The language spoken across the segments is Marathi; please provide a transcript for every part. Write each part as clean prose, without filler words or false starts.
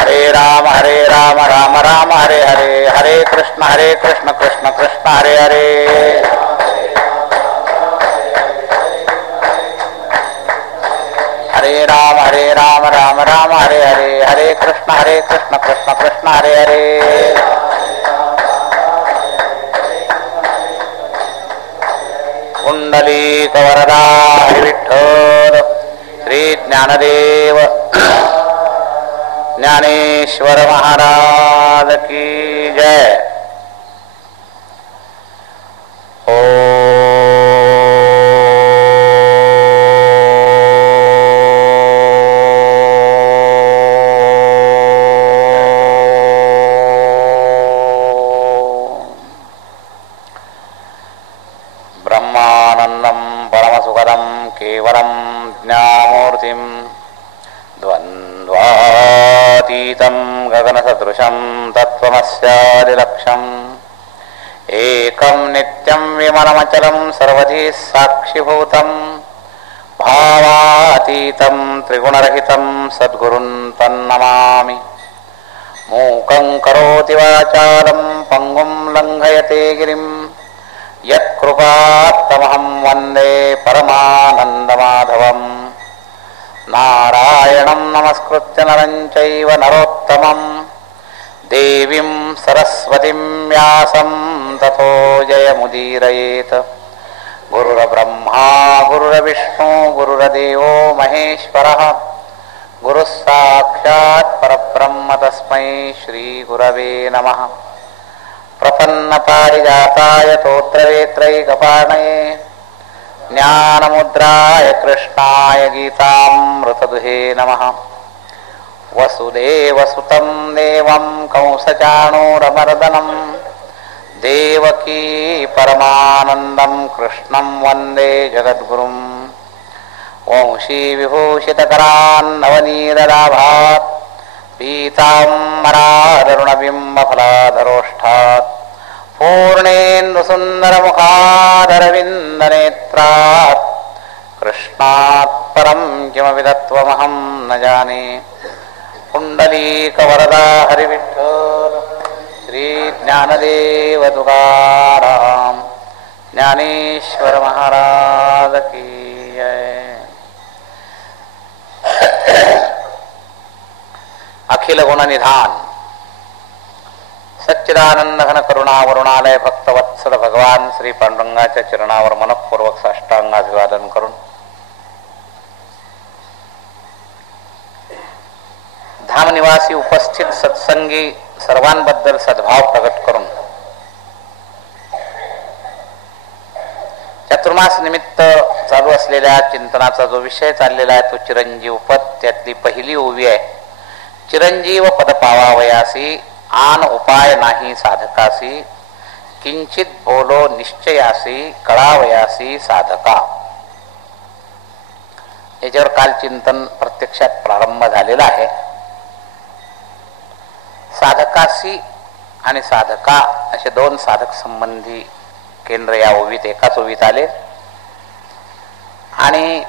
हरे राम राम राम हरे हरे, हरे कृष्ण कृष्ण कृष्ण हरे हरे. हरे राम राम हरे हरे, हरे कृष्ण कृष्ण कृष्ण हरे हरे. कुंडलीक वरदा हरी विठ्ठल. श्री ज्ञानदेव ज्ञानेश्वर महाराज की जय. ब्रह्मानंदं परमसुखदं केवलं ज्ञानमूर्तिं द्वन्द्वातीतं गगनसदृशं तत्त्वमस्यादिलक्ष्यम् एकं नित्यं विमलमचलं सर्वधी साक्षिभूतं भावातीतं त्रिगुणरहितं सद्गुरुं तन्नमामि. मूकं करोति वाचालं पङ्गुं लङ्घयते गिरिं यत्कृपात्तमहं वन्दे परमानन्दमाधवम्. नारायणं नमस्कृत्य नरं चैव नरोत्तमं देवीं सरस्वतीं व्यासं ततो जयमुदीरयेत्. गुरुर्ब्रह्मा गुरुर्विष्णु गुरुर्देवो महेश्वरः, गुरुः साक्षात् परब्रह्म तस्मै श्रीगुरवे नमः. प्रपन्नपारिजाताय तोत्रवेत्रैकपाणये ज्ञानमुद्राय कृष्णाय गीतामृतदुहे नमः. वसुदेवसुतं देवं कंसचाणूरमर्दनं देवकी परमानन्दं कृष्णं वन्दे जगद्गुरुं. वंशी विभूषितकरान् नवनीरलाभात् पीताम्बरादरुणबिम्बफलाधरोष्ठात् पूर्णेन्दुसुन्दरमुखादरविन्दनेत्रात् कृष्णात् परं किमपि तत्त्वमहं न जाने. पुण्डलीकवरदा हरिविठ्ठल. श्री ज्ञानदेव तुकाराम ज्ञानेश्वर महाराज की जय. अखिल गुणनिधान सच्चिदानंद घन करुणा वरुणालय भक्तवत्सल भगवान श्री पांडुरंगाच्या चरणावर मनःपूर्वक साष्टांगाभिवादन करून धामनिवासी उपस्थित सत्संगी सर्वांबद्दल सद्भाव प्रकट करून चतुर्मास निमित्त चालू असलेल्या चिंतनाचा जो विषय चाललेला आहे तो चिरंजीव पद. त्यातली पहिली ओवी आहे, चिरंजीव पद पावावयासी आन उपाय नाही साधकासी, किंचित बोलो निश्चयासी कळावयासी साधका. याच्यावर काल चिंतन प्रत्यक्षात प्रारंभ झालेला आहे. साधकासी आणि साधका असे दोन साधक संबंधी केंद्र या ओवीत एकाच ओवीत आले. आणि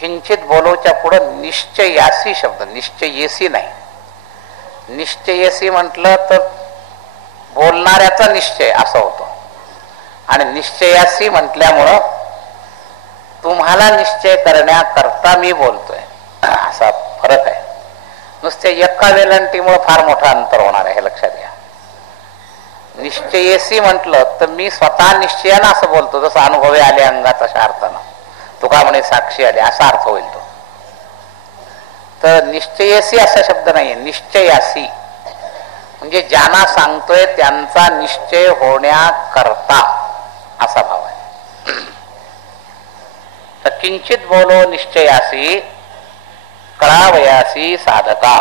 किंचित बोलोच्या पुढे निश्चयासी शब्द, निश्चयेसी नाही. निश्चयेसी म्हटलं तर बोलणाऱ्याचा निश्चय असं होतं, आणि निश्चयासी म्हटल्यामुळं तुम्हाला निश्चय करण्याकरता मी बोलतोय असा फरक आहे. नुसते एका वेलांटीमुळे फार मोठं अंतर होणार आहे, हे लक्षात घ्या. निश्चयेसी म्हटलं तर मी स्वतः निश्चयानं असं बोलतो, जसं अनुभवे आले अंगात अशा अर्थानं. तुका म्हणे साक्षी आले असा अर्थ होईल तो. तर निश्चयेसी असा शब्द नाहीये, निश्चयासी म्हणजे ज्यांना सांगतोय त्यांचा निश्चय होण्याकरता असा भाव आहे. तर किंचित बोलो निश्चयासी कळावयासी साधका.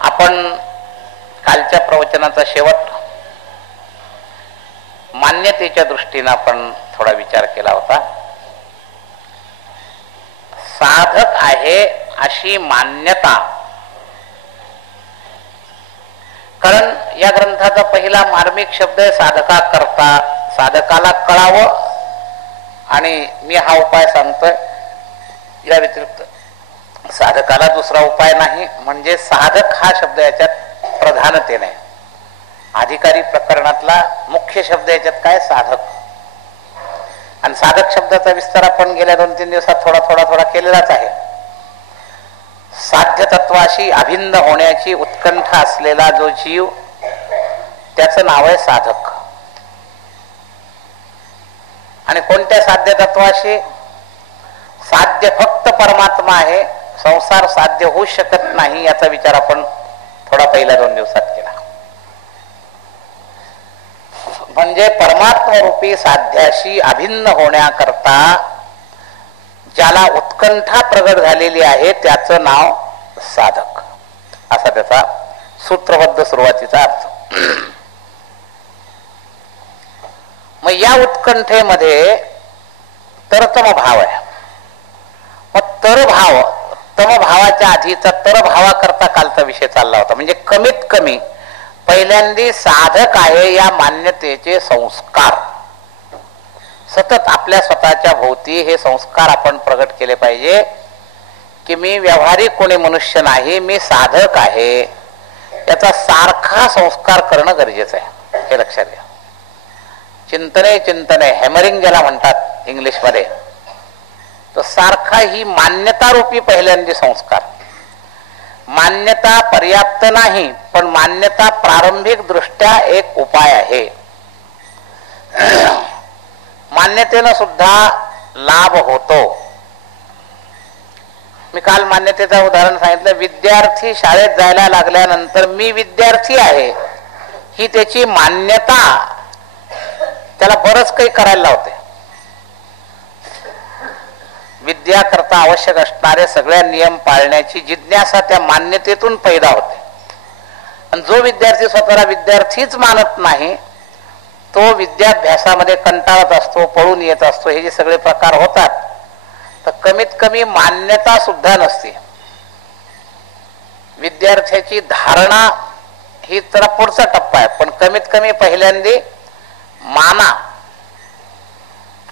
आपण कालच्या प्रवचनाचा शेवट मान्यतेच्या दृष्टीनं आपण थोडा विचार केला होता. साधक आहे अशी मान्यता, कारण या ग्रंथाचा पहिला मार्मिक शब्द आहे साधका करता. साधकाला कळावं आणि मी हा उपाय सांगतोय. या व्यतिरिक्त साधकाला दुसरा उपाय नाही, म्हणजे साधक हा शब्द याच्यात प्रधानतेने, अधिकारी प्रकरणातला मुख्य शब्द याच्यात काय, साधक. आणि साधक शब्दाचा विस्तार आपण गेल्या 2-3 दिवसात थोडा केलेलाच आहे. साध्य तत्वाशी अभिन्न होण्याची उत्कंठा असलेला जो जीव, त्याचं नाव आहे साधक. आणि कोणत्या साध्य तत्वाशी? साध्य फक्त परमात्मा आहे, संसार साध्य होऊ शकत नाही, याचा विचार आपण थोडा पहिल्या 2 दिवसात केला. म्हणजे परमात्मा रूपी साध्याशी अभिन्न होण्याकरता ज्याला उत्कंठा प्रगट झालेली आहे त्याचं नाव साधक, असा त्याचा सूत्रबद्ध सुरुवातीचा अर्थ. मग या उत्कंठेमध्ये तरतम भाव आहे. मग तरभाव, तमभावाच्या आधीचा तरभावाकरता कालचा विषय चालला होता. म्हणजे कमीत कमी पहिल्यांदी साधक आहे या मान्यतेचे संस्कार सतत आपल्या स्वतःच्या भोवती हे संस्कार आपण प्रगट केले पाहिजे की मी व्यावहारिक कोणी मनुष्य नाही, मी साधक आहे, याचा सारखा संस्कार करणं गरजेचं आहे. हे लक्षात घ्या. चिंतने हॅमरिंग ज्याला म्हणतात इंग्लिशमध्ये, तो सारखा ही मान्यता रूपी पहिल्यांदी संस्कार. मान्यता पर्याप्त नाही, पण मान्यता प्रारंभिक दृष्ट्या एक उपाय आहे. मान्यतेनं सुद्धा लाभ होतो. मी काल मान्यतेचं उदाहरण सांगितलं. विद्यार्थी शाळेत जायला लागल्यानंतर मी विद्यार्थी आहे ही त्याची मान्यता त्याला बरंच काही करायला लावते. विद्या करता आवश्यक असणारे सगळ्या नियम पाळण्याची जिज्ञासा त्या मान्यतेतून पैदा होते. आणि जो विद्यार्थी स्वतःला विद्यार्थीच मानत नाही, तो विद्याभ्यासामध्ये कंटाळत असतो, पळून येत असतो. हे जे सगळे प्रकार होतात, तर कमीत कमी मान्यता सुद्धा नसते. विद्यार्थ्याची धारणा ही जरा पुढचा टप्पा आहे, पण कमीत कमी पहिल्यांदी माना.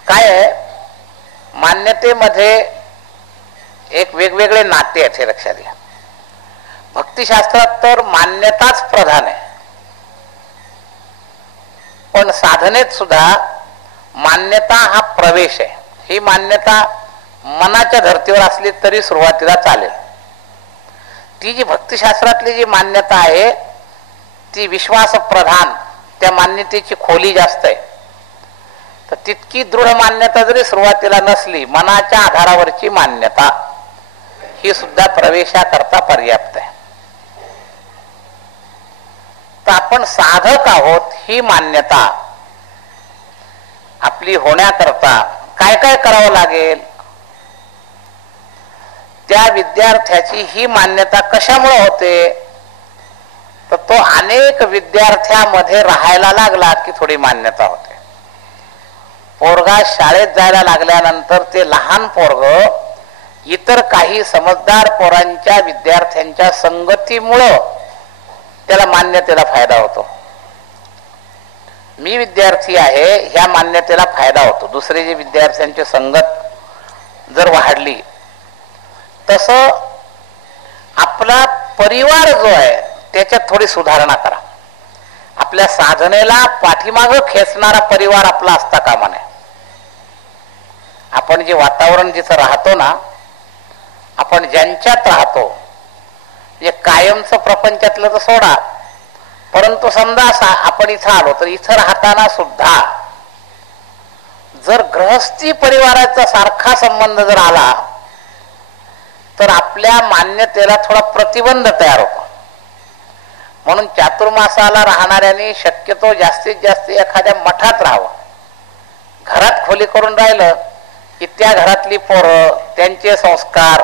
काय आहे, मान्यतेमध्ये एक वेगवेगळे नाते आहेत, हे लक्षात घ्या. भक्तिशास्त्रात तर मान्यताच प्रधान आहे, पण साधनेत सुद्धा मान्यता हा प्रवेश आहे. ही मान्यता मनाच्या धर्तीवर असली तरी सुरुवातीला चालेल. ती जी भक्तिशास्त्रातली जी मान्यता आहे ती विश्वास प्रधान, त्या मान्यतेची खोली जास्त आहे. तर तितकी दृढ मान्यता जरी सुरुवातीला नसली, मनाच्या आधारावरची मान्यता ही सुद्धा प्रवेशाकरता पर्याप्त आहे. तर आपण साधक आहोत ही मान्यता आपली होण्याकरता काय काय करावं लागेल? त्या विद्यार्थ्याची ही मान्यता कशामुळे होते? तर तो अनेक विद्यार्थ्यामध्ये राहायला लागला की थोडी मान्यता होते. पोरगा शाळेत जायला लागल्यानंतर ते लहान पोरग इतर काही समजदार पोरांच्या विद्यार्थ्यांच्या संगतीमुळं त्याला मान्यतेला फायदा होतो. मी विद्यार्थी आहे ह्या मान्यतेला फायदा होतो. दुसरे जे विद्यार्थ्यांची संगत जर वाढली, तसं आपला परिवार जो आहे त्याच्यात थोडी सुधारणा करा. आपल्या साधनेला पाठीमागं खेचणारा परिवार आपला असता कामा नये. आपण जे वातावरण जिथं राहतो ना, आपण ज्यांच्यात राहतो, म्हणजे कायमचं प्रपंचातलं तर सोडा, परंतु समजा आपण इथं आलो तर इथं राहताना सुद्धा जर गृहस्थी परिवाराचा सारखा संबंध जर आला तर आपल्या मान्यतेला थोडा प्रतिबंध तयार होतो. म्हणून चातुर्मासाला राहणाऱ्यांनी शक्यतो जास्तीत जास्त एखाद्या मठात राहावं. घरात खोली करून राहिलं की त्या घरातली पोरं, त्यांचे संस्कार,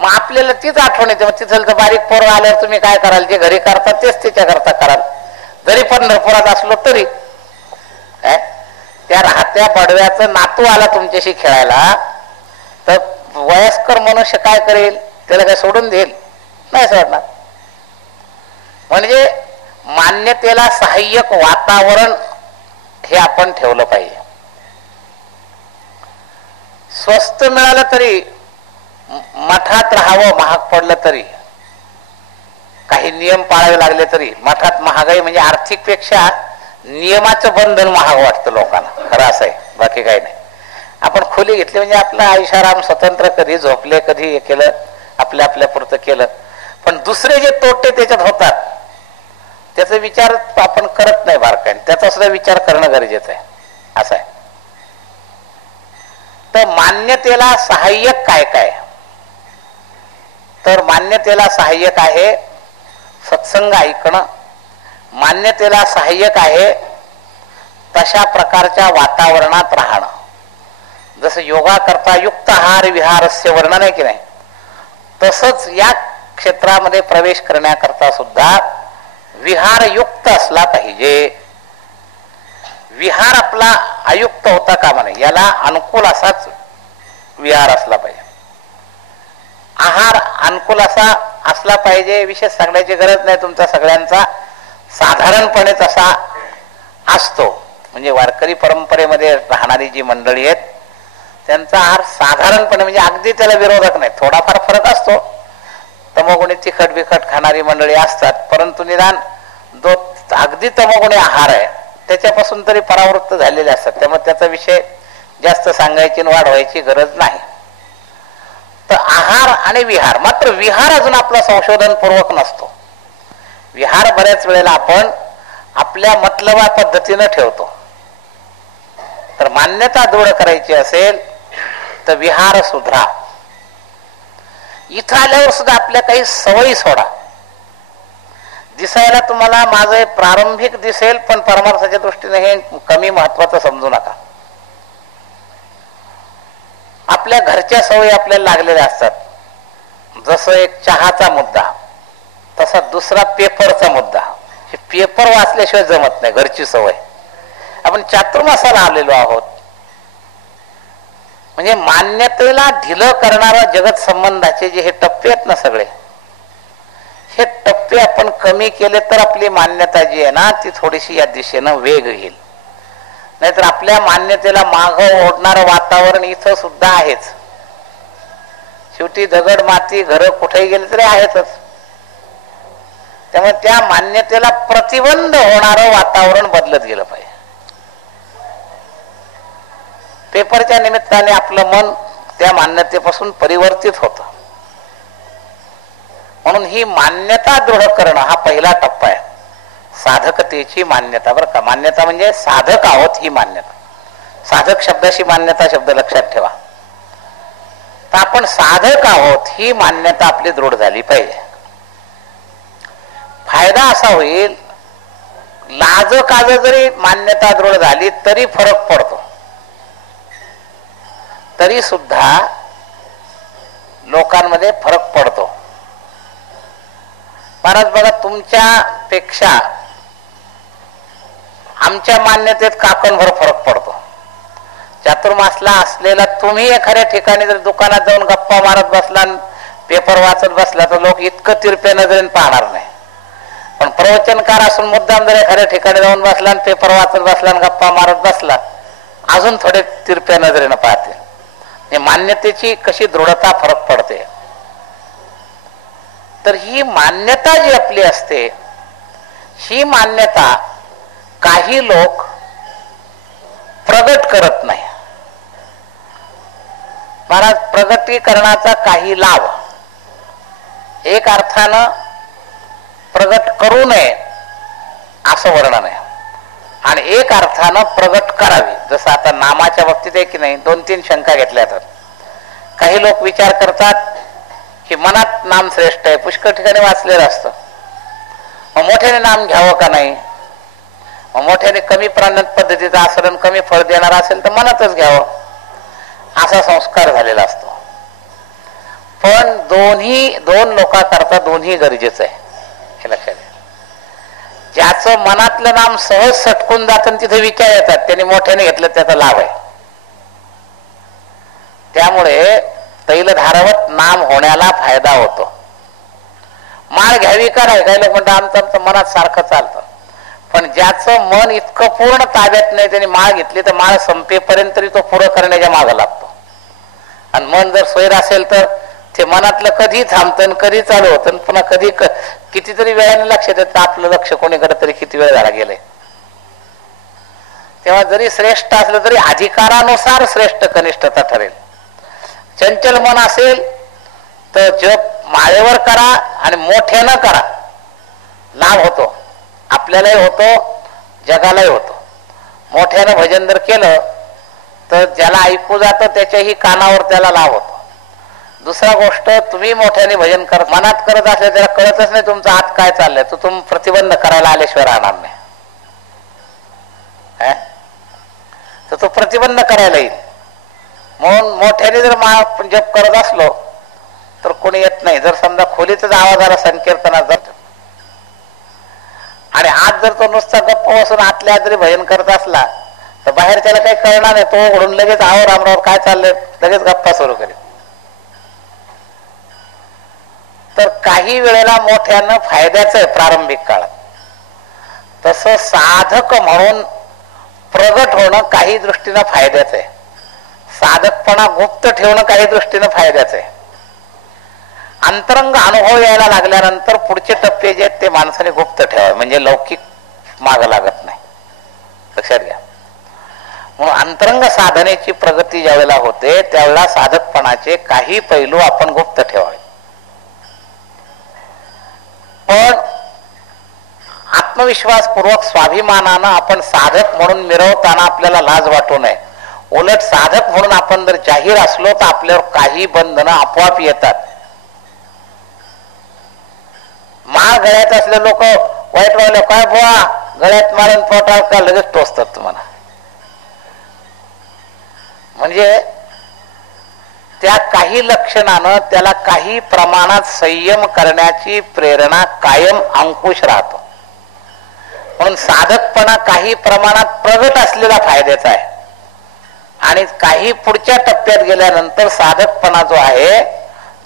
मग आपल्याला तीच आठवण येते. मग तिथलं तर बारीक पोरं आल्यावर तुम्ही काय कराल? जे घरी करता तेच त्याच्या करता कराल. जरी पंढरपुरात असलो तरी त्या राहत्या बडव्याचं नातू आला तुमच्याशी खेळायला तर वयस्कर मनुष्य काय करेल? त्याला काय सोडून देईल? नाही सोडणार. म्हणजे मान्यतेला सहाय्यक वातावरण हे आपण ठेवलं पाहिजे. स्वस्त मिळालं तरी मठात राहावं महाग पडलं तरी, काही नियम पाळावे लागले तरी. मठात महागाई म्हणजे आर्थिक पेक्षा नियमाचं बंधन महाग वाटतं लोकांना, खरं असं आहे, बाकी काही नाही. आपण खोली घेतली म्हणजे आपला आयुष्याराम स्वतंत्र, कधी झोपले कधी हे केलं, आपल्या आपल्या पुरतं केलं. पण दुसरे जे तोटे त्याच्यात होतात त्याचा विचार आपण करत नाही बारकाईने, त्याचा सुद्धा विचार करणं गरजेचं आहे, असं आहे. तर मान्यतेला सहाय्यक काय काय, तर मान्यतेला सहाय्यक आहे सत्संग ऐकणं, मान्यतेला सहाय्यक आहे तशा प्रकारच्या वातावरणात राहणं. जसं योगा करता युक्त आहार विहारस्य वर्णन आहे की नाही, तसंच या क्षेत्रामध्ये प्रवेश करण्याकरता सुद्धा विहार युक्त असला पाहिजे. विहार आपला अयुक्त होता कामा नये, याला अनुकूल असाच विहार असला पाहिजे. आहार अनुकूल असा असला पाहिजे, विशेष सांगण्याची गरज नाही, तुमचा सगळ्यांचा साधारणपणेच असा असतो. म्हणजे वारकरी परंपरेमध्ये राहणारी जी मंडळी आहेत त्यांचा आहार साधारणपणे, म्हणजे अगदी त्याला विरोधक नाही, थोडाफार फरक असतो. तमोगुणी तिखट बिखट खाणारी मंडळी असतात, परंतु निदान जो अगदी तमोगुणी आहार आहे त्याच्यापासून तरी परावृत्त झालेले असतात, त्यामुळे त्याचा विषय जास्त सांगायची वाढवायची गरज नाही. तर आहार आणि विहार, मात्र विहार अजून आपला संशोधनपूर्वक नसतो. विहार बऱ्याच वेळेला आपण आपल्या मतलबा पद्धतीनं ठेवतो. तर मान्यता दृढ करायची असेल तर विहार सुधरा. इथं आल्यावर सुद्धा आपल्या काही सवयी सोडा. दिसायला तुम्हाला माझं प्रारंभिक दिसेल, पण परमार्थाच्या दृष्टीने हे कमी महत्वाचं समजू नका. आपल्या घरच्या सवयी आपल्याला लागलेल्या असतात. जसं एक चहाचा मुद्दा, तसा दुसरा पेपरचा मुद्दा. हे पेपर वाचल्याशिवाय जमत नाही, घरची सवय. आपण चातुर्मासाला आलेलो आहोत, म्हणजे मान्यतेला ढिलं करणारा जगत संबंधाचे जे हे टप्पे आहेत ना सगळे, हे टप्पे आपण कमी केले तर आपली मान्यता जी आहे ना ती थोडीशी या दिशेनं वेग घेईल. नाहीतर आपल्या मान्यतेला मागं ओढणारं वातावरण इथं सुद्धा आहेच. शेवटी दगड माती घरं कुठेही गेले तरी आहेतच. त्यामुळे त्या मान्यतेला प्रतिबंध होणारं वातावरण बदलत गेलं पाहिजे. पेपरच्या निमित्ताने आपलं मन त्या मान्यतेपासून परिवर्तित होतं. म्हणून ही मान्यता दृढ करणं हा पहिला टप्पा आहे. साधकतेची मान्यता, बरं का, मान्यता म्हणजे साधक आहोत ही मान्यता. साधक शब्दाशी मान्यता शब्द लक्षात ठेवा. तर आपण साधक आहोत ही मान्यता आपली दृढ झाली पाहिजे. फायदा असा होईल, लाज काज जरी मान्यता दृढ झाली तरी फरक पडतो. तरी सुद्धा लोकांमध्ये फरक पडतो. महाराज बघा, तुमच्यापेक्षा आमच्या मान्यतेत काकणभर फरक पडतो. चातुर्मासला असलेला तुम्ही एखाद्या ठिकाणी जर दुकानात जाऊन गप्पा मारत बसला, पेपर वाचत बसला, तर लोक इतकं तिरप्या नजरेने पाहणार नाही. पण प्रवचनकार असून मुद्दाम जर एखाद्या ठिकाणी जाऊन बसला आणि पेपर वाचत बसला आणि गप्पा मारत बसला, अजून थोडे तिरप्या नजरेनं पाहते. मान्यतेची कशी दृढता फरक पडते. तर ही मान्यता जी आपली असते, ही मान्यता काही लोक प्रगट करत नाही. महाराज, प्रगटीकरणाचा काही लाभ, एक अर्थानं प्रगट करू नये असं वर्णन आहे, आणि एक अर्थानं प्रगट करावी. जसं आता नामाच्या बाबतीत आहे की नाही, 2-3 शंका घेतल्या जातात. काही लोक विचार करतात की मनात नाम श्रेष्ठ आहे, पुष्कळ ठिकाणी वाचलेलं असतं, मग मोठ्याने नाम घ्यावं का नाही, मग मोठ्याने कमी प्राणात पद्धतीचं आचरण कमी फळ देणार असेल तर मनातच घ्यावं, असा संस्कार झालेला असतो. पण दोन लोकांकरता दोन्ही गरजेचं आहे, हे लक्षात घ्या. ज्याचं मनातलं नाम सहज सटकून जातं तिथे विचार येतात, त्यांनी मोठ्याने घेतलं त्याचा लाभ आहे. त्यामुळे तैलधारवत नाम होण्याला फायदा होतो. माळ घ्यावी का नाही, काही लोक म्हणतात आमचं मनात सारखं चालतं. पण ज्याचं मन इतकं पूर्ण ताब्यात नाही, त्यांनी माळ घेतली तर माळ संपेपर्यंत तरी तो पुरं करण्याच्या मागं लागतो. आणि मन जर स्वैर असेल तर ते मनातलं कधी थांबतं कधी चालू होतं पुन्हा कधी कितीतरी वेळाने लक्षात येतं आपलं लक्ष कोणीकडे तरी किती वेळ झाला गेलंय. तेव्हा जरी श्रेष्ठ असलं तरी अधिकारानुसार श्रेष्ठ कनिष्ठता ठरेल. चंचल मन असेल तर जप माळेवर करा आणि मोठ्यानं करा, लाभ होतो, आपल्यालाही होतो, जगालाही होतो. मोठ्यानं भजन जर केलं तर ज्याला ऐकू जातं त्याच्याही कानावर त्याला लाभ होतो. दुसरा गोष्ट, तुम्ही मोठ्याने भजन करत मनात करत असले त्याला कळतच नाही तुमचा हात काय चाललंय, तो तुम्ही प्रतिबंध करायला आल्याशिवाय राहणार नाही. तर तो प्रतिबंध करायला येईल. म्हणून मोठ्याने जर जप करत असलो तर कोणी येत नाही. जर समजा खोलीतच आवाज आला संकीर्तनात जातो आणि आज जर तो नुसता गप्प बसून आतल्या जरी भजन करत असला तर बाहेर त्याला काही कळणार नाही. तो उघडून लगेच आवर रामरावर काय चाललंय लगेच गप्पा सुरू करेल. तर काही वेळेला मोठ्यानं फायद्याचं आहे प्रारंभिक काळात. तसं साधक म्हणून प्रगट होणं काही दृष्टीनं फायद्याचं आहे. साधकपणा गुप्त ठेवणं काही दृष्टीनं फायद्याचं आहे. अंतरंग अनुभव यायला लागल्यानंतर पुढचे टप्पे जे आहेत ते माणसाने गुप्त ठेवावे, म्हणजे लौकिक मागं लागत नाही. लक्षात घ्या. म्हणून अंतरंग साधनेची प्रगती ज्या वेळेला होते त्यावेळेला साधकपणाचे काही पैलू आपण गुप्त ठेवावे. पण आत्मविश्वासपूर्वक स्वाभिमानानं आपण साधक म्हणून मिरवताना आपल्याला लाज वाटू नये. उलट साधक म्हणून आपण जर जाहीर असलो तर आपल्यावर काही बंधनं आपोआप येतात. माळ गळ्यात असले लोक वाईट वागले, काय बुवा गळ्यात मारून पोटावर का लगेच टोचतात तुम्हाला. म्हणजे त्या काही लक्षणानं त्याला काही प्रमाणात संयम करण्याची प्रेरणा कायम अंकुश राहतो. म्हणून साधकपणा काही प्रमाणात प्रगट असलेला फायद्याचा आहे आणि काही पुढच्या टप्प्यात गेल्यानंतर साधकपणा जो आहे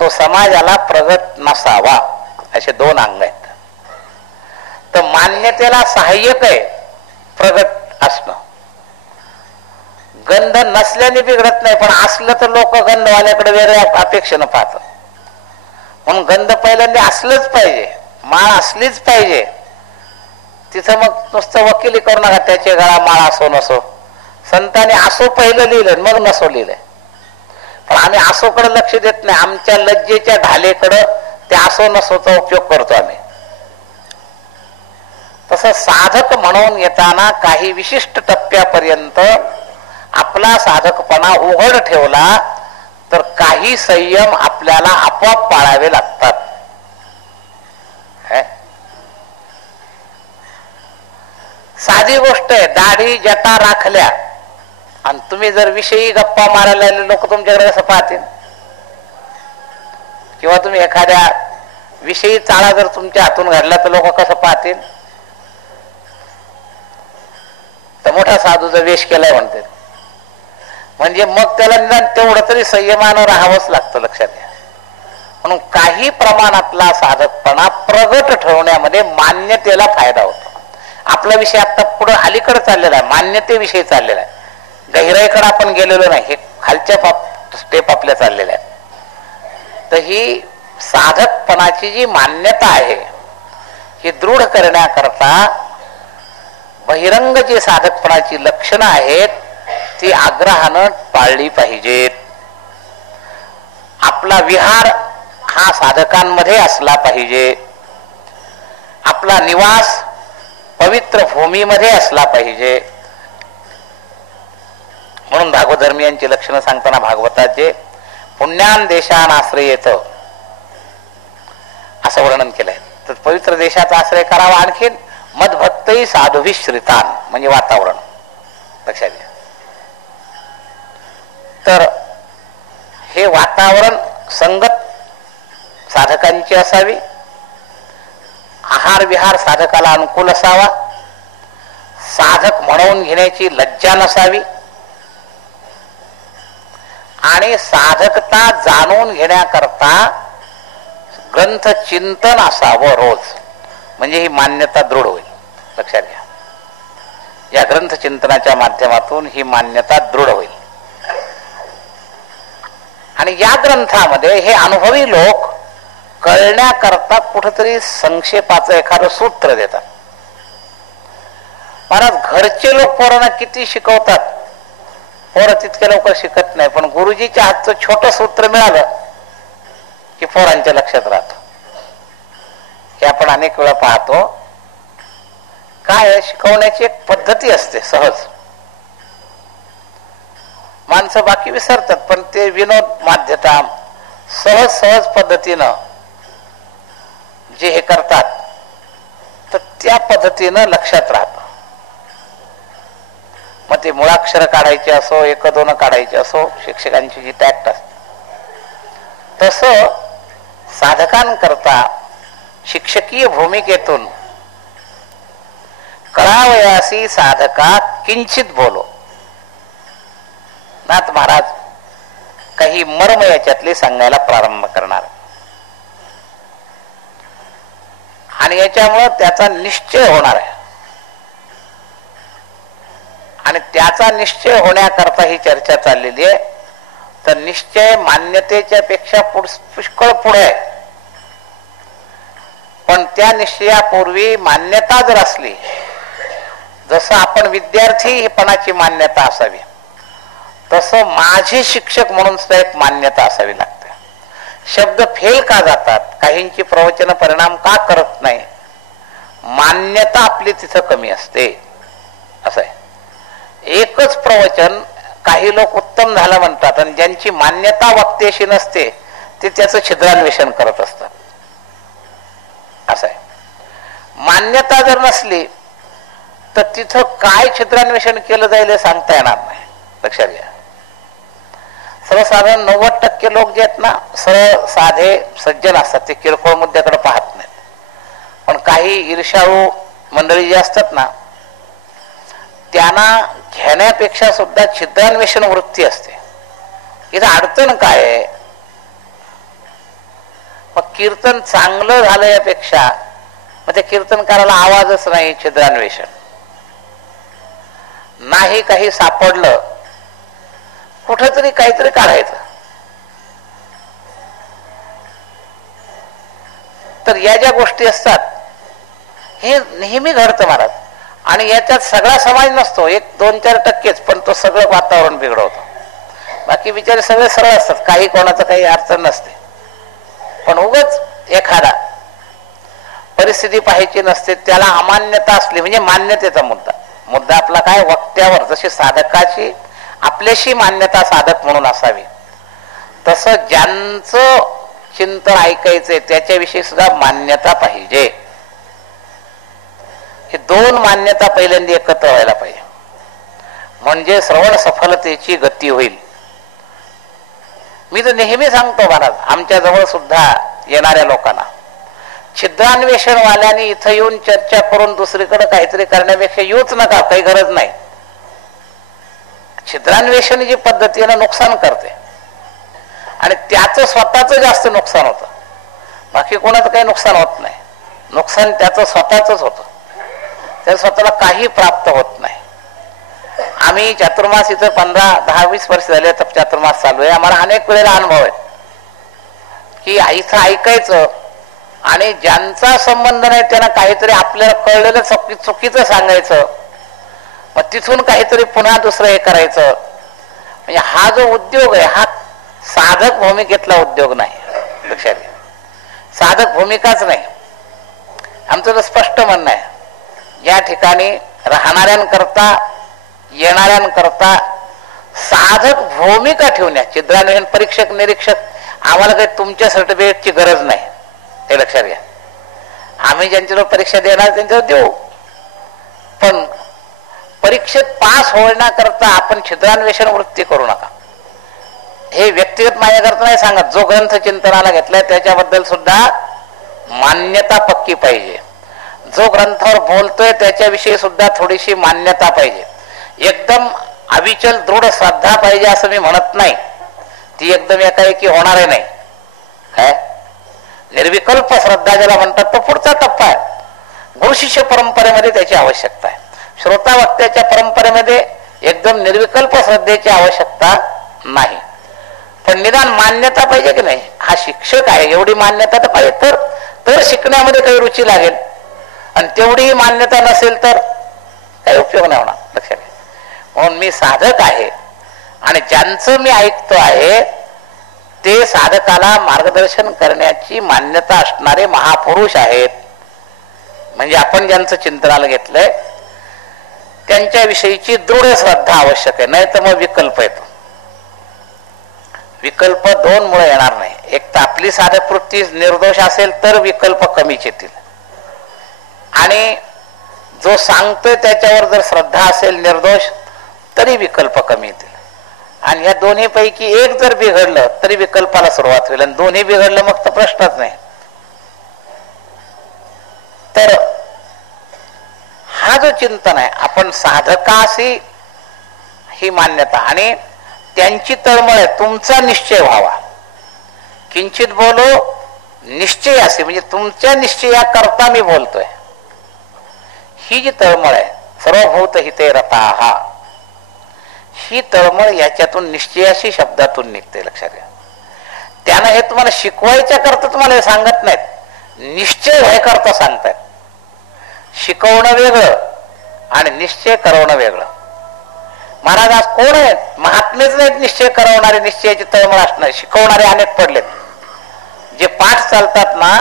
तो समाजाला प्रगट नसावा. असे दोन अंग आहेत. तर मान्यतेला सहाय्यक आहे प्रगट असणं. गंध नसल्याने बिघडत नाही, पण असलं तर लोक गंधवाल्याकडे वेगळ्या अपेक्षेनं पाहतात. म्हणून गंध पहिल्यांदा असलंच पाहिजे, माळ असलीच पाहिजे. तिथं मग नुसतं वकिली करू नका त्याचे गळा माळ असो नसो. संतांनी असो पहिलं लिहिलं मग नसो लिहिलंय. पण आम्ही असोकडे लक्ष देत नाही. आमच्या लज्जेच्या ढालेकडं त्या असो नसोचा उपयोग करतो आम्ही. तसं साधक म्हणून येताना काही विशिष्ट टप्प्यापर्यंत आपला साधकपणा उघड ठेवला तर काही संयम आपल्याला आपोआप पाळावे लागतात. साधी गोष्ट आहे, दाढी जटा राखल्या आणि तुम्ही जर विषयी गप्पा मारायला लोक तुमच्याकडे कसं पाहतील? किंवा तुम्ही एखाद्या विषयी चाळा जर तुमच्या हातून घडला तर लोक कसं पाहतील? तर मोठा साधूचा वेश केलाय म्हणते. म्हणजे मग त्याला निदान तेवढं तरी संयमानं राहावंच लागतं. लक्षात घ्या. म्हणून काही प्रमाणातला साधकपणा प्रगट ठेवण्यामध्ये मान्यतेला फायदा होतो. आपला विषय आता पुढे अलीकडे चाललेला आहे, मान्यतेविषयी चाललेला आहे. गहिराईकडे आपण गेलेलो नाही, हे खालच्या स्टेप आपल्या चाललेल्या आहेत. तर ही साधकपणाची जी मान्यता आहे ही दृढ करण्याकरता बहिरंग जी साधकपणाची लक्षणं आहेत ती आग्रहानं पाळली पाहिजेत. आपला विहार हा साधकांमध्ये असला पाहिजे. आपला निवास पवित्र भूमीमध्ये असला पाहिजे. म्हणून भागवधर्मीयांची लक्षणं सांगताना भागवतात जे पुण्यान देशान आश्रयेत असं वर्णन केलंय. तर पवित्र देशाचा आश्रय करावा. आणखीन मदभक्तही साधुभिश्रितान म्हणजे वातावरण. लक्षात घ्या. तर हे वातावरण संगत साधकांची असावी. आहार विहार साधकाला अनुकूल असावा. साधक म्हणून घेण्याची लज्जा नसावी आणि साधकता जाणून घेण्याकरता ग्रंथ चिंतन असावं रोज. म्हणजे ही मान्यता दृढ होईल. लक्षात घ्या. या ग्रंथ चिंतनाच्या माध्यमातून ही मान्यता दृढ होईल. आणि या ग्रंथामध्ये हे अनुभवी लोक कळण्याकरता कुठेतरी संक्षेपाचं एखादं सूत्र देतात. महाराज घरचे लोक पोरांना किती शिकवतात, पोरं तितके लवकर शिकत नाही, पण गुरुजीच्या हातचं छोटं सूत्र मिळालं की पोरांच्या लक्षात राहतं. हे आपण अनेक वेळा पाहतो. काय शिकवण्याची एक पद्धती असते सहज. माणसं बाकी विसरतात, पण ते विनोद माध्यता सहज सहज पद्धतीनं जे हे करतात तर त्या पद्धतीनं लक्षात राहतं. मग ते मुळाक्षर काढायचे असो, एक दोन काढायचे असो, शिक्षकांची जी टॅक्ट असते, तसं साधकांकरता शिक्षकीय भूमिकेतून कळावयासी साधका किंचित बोलो. नाथ महाराज काही मर्म याच्यातले सांगायला प्रारंभ करणार आणि याच्यामुळे त्याचा निश्चय होणार आहे. आणि त्याचा निश्चय होण्याकरता ही चर्चा चाललेली आहे. तर निश्चय मान्यतेच्या पेक्षा पुष्कळ पुढे आहे. पण त्या निश्चयापूर्वी मान्यता जर असली, जसं आपण विद्यार्थीपणाची मान्यता असावी, तसं माझे शिक्षक म्हणून सुद्धा एक मान्यता असावी लागते. शब्द फेल का जातात, काहींची प्रवचन परिणाम का करत नाही, मान्यता आपली तिथं कमी असते. असं आहे. एकच प्रवचन काही लोक उत्तम झालं म्हणतात आणि ज्यांची मान्यता वक्त्याशी नसते ते त्याचं छिद्रान्वेषण करत असतात. असं आहे. मान्यता जर नसली तर तिथं काय छिद्रान्वेषण केलं जाईल हे सांगता येणार नाही. लक्षात घ्या. सर्वसाधारण 90% लोक जे आहेत ना, सरळ साधे सज्जन असतात, ते किरकोळ मुद्द्याकडे पाहत नाहीत. पण काही ईर्ष्याळू मंडळी जे असतात ना, त्यांना घेण्यापेक्षा सुद्धा छिद्रान्वेषण वृत्ती असते. इथं अडचण काय आहे, मग कीर्तन चांगलं झालं यापेक्षा मग त्या कीर्तनकाराला आवाजच नाही, छिद्रान्वेषण नाही. काही सापडलं कुठेतरी काहीतरी काढायचं. तर या ज्या गोष्टी असतात हे नेहमी घडतं महाराज. आणि याच्यात सगळा समाज नसतो, 1-2-4%, पण तो सगळं वातावरण बिघडवतो. बाकी बिचारे सगळे सरळ असतात, काही कोणाचं काही अडचण नसते. पण उगाच एखादा परिस्थिती पाहायची नसते, त्याला अमान्यता असली म्हणजे मान्यतेचा मुद्दा आपला काय, वक्त्यावर जशी साधकाची आपल्याशी मान्यता साधक म्हणून असावी, तसं ज्यांचं चिंतन ऐकायचंय त्याच्याविषयी सुद्धा मान्यता पाहिजे. हे दोन मान्यता पहिल्यांदा एकत्र व्हायला पाहिजे, म्हणजे श्रवण सफलतेची गती होईल. मी तर नेहमी सांगतो महाराज, आमच्या जवळ सुद्धा येणाऱ्या लोकांना, छिद्रान्वेषण वाल्याने इथं येऊन चर्चा करून दुसरीकडे काहीतरी करण्यापेक्षा येऊच नका, काही गरज नाही. छिद्रान्वेषण जी पद्धतीनं नुकसान करते आणि त्याचं स्वतःच जास्त नुकसान होतं, बाकी कोणाचं काही नुकसान होत नाही. नुकसान त्याचं स्वतःच होतं, त्या स्वतःला काही प्राप्त होत नाही. आम्ही चातुर्मास इथं 15-10-20 वर्ष झाले तर चातुर्मास चालू आहे. आम्हाला अनेक वेळेला अनुभव आहेत की इथं ऐकायचं आणि ज्यांचा संबंध नाही त्यांना काहीतरी आपल्याला कळलेलं चुकीचं सांगायचं, मग तिथून काहीतरी पुन्हा दुसरं हे करायचं. म्हणजे हा जो उद्योग आहे हा साधक भूमिकेतला उद्योग नाही. लक्षात घ्या, साधक भूमिकाच नाही. आमचं तर स्पष्ट म्हणणं आहे, या ठिकाणी राहणाऱ्यांकरता येणाऱ्यांकरता साधक भूमिका ठेवण्या. छिद्रान्वेषण परीक्षक निरीक्षक आम्हाला काही तुमच्या सर्टिफिकेटची गरज नाही, हे लक्षात घ्या. आम्ही ज्यांच्यावर परीक्षा देणार त्यांच्यावर देऊ, पण परीक्षेत पास होण्याकरता आपण छिद्रान्वेषण वृत्ती करू नका. हे व्यक्तिगत माझ्याकरता नाही सांगत, जो ग्रंथ चिंतनाला घेतलाय त्याच्याबद्दल सुद्धा मान्यता पक्की पाहिजे. जो ग्रंथावर बोलतोय त्याच्याविषयी सुद्धा थोडीशी मान्यता पाहिजे. एकदम अविचल दृढ श्रद्धा पाहिजे असं मी म्हणत नाही, ती एकदम एकाएकी होणार नाही. काय निर्विकल्प श्रद्धा ज्याला म्हणतात तो पुढचा टप्पा आहे. गुरुशिष्य परंपरेमध्ये त्याची आवश्यकता आहे. श्रोता वक्त्याच्या परंपरेमध्ये एकदम निर्विकल्प श्रद्धेची आवश्यकता नाही. पण निदान मान्यता पाहिजे की नाही, हा शिक्षक आहे एवढी मान्यता तर पाहिजे, तर शिकण्यामध्ये काही रुची लागेल. आणि तेवढी मान्यता नसेल तर काही उपयोग नाही होणार. लक्षात घ्या. म्हणून मी साधक आहे आणि ज्यांचं मी ऐकतो आहे ते साधकाला मार्गदर्शन करण्याची मान्यता असणारे महापुरुष आहेत. म्हणजे आपण ज्यांचं चिंतनाला घेतलंय त्यांच्याविषयीची दृढ श्रद्धा आवश्यक आहे. नाही तर मग विकल्प येतो. विकल्प दोन मुळे येणार नाही. एक तर आपली साधक वृत्ती निर्दोष असेल तर विकल्प कमीच येतील, आणि जो सांगतोय त्याच्यावर जर श्रद्धा असेल निर्दोष तरी विकल्प कमी येतील. आणि या दोन्ही पैकी एक जर बिघडलं तरी विकल्पाला सुरुवात होईल, आणि दोन्ही बिघडलं मग तर प्रश्नच नाही. तर हा जो चिंतन आहे, आपण साधकाशी ही मान्यता आणि त्यांची तळमळ आहे, तुमचा निश्चय व्हावा. किंचित बोलो निश्चय असे, म्हणजे तुमच्या निश्चयाकरता मी बोलतोय. ही जी तळमळ आहे, सर्वभूत हिते रताहा, ही तळमळ याच्यातून निश्चयाशी शब्दातून निघते. लक्षात घ्या. त्यानं हे तुम्हाला शिकवायच्या करता तुम्हाला हे सांगत नाहीत, निश्चय व्हाय करता सांगतायत. शिकवणं वेगळं आणि निश्चय करवणं वेगळं. महाराज आज कोण आहेत? महात्मेच नाहीत निश्चय करवणारे, निश्चयाची तळमळ असणार. शिकवणारे अनेक पडलेत. जे पाठ चालतात ना,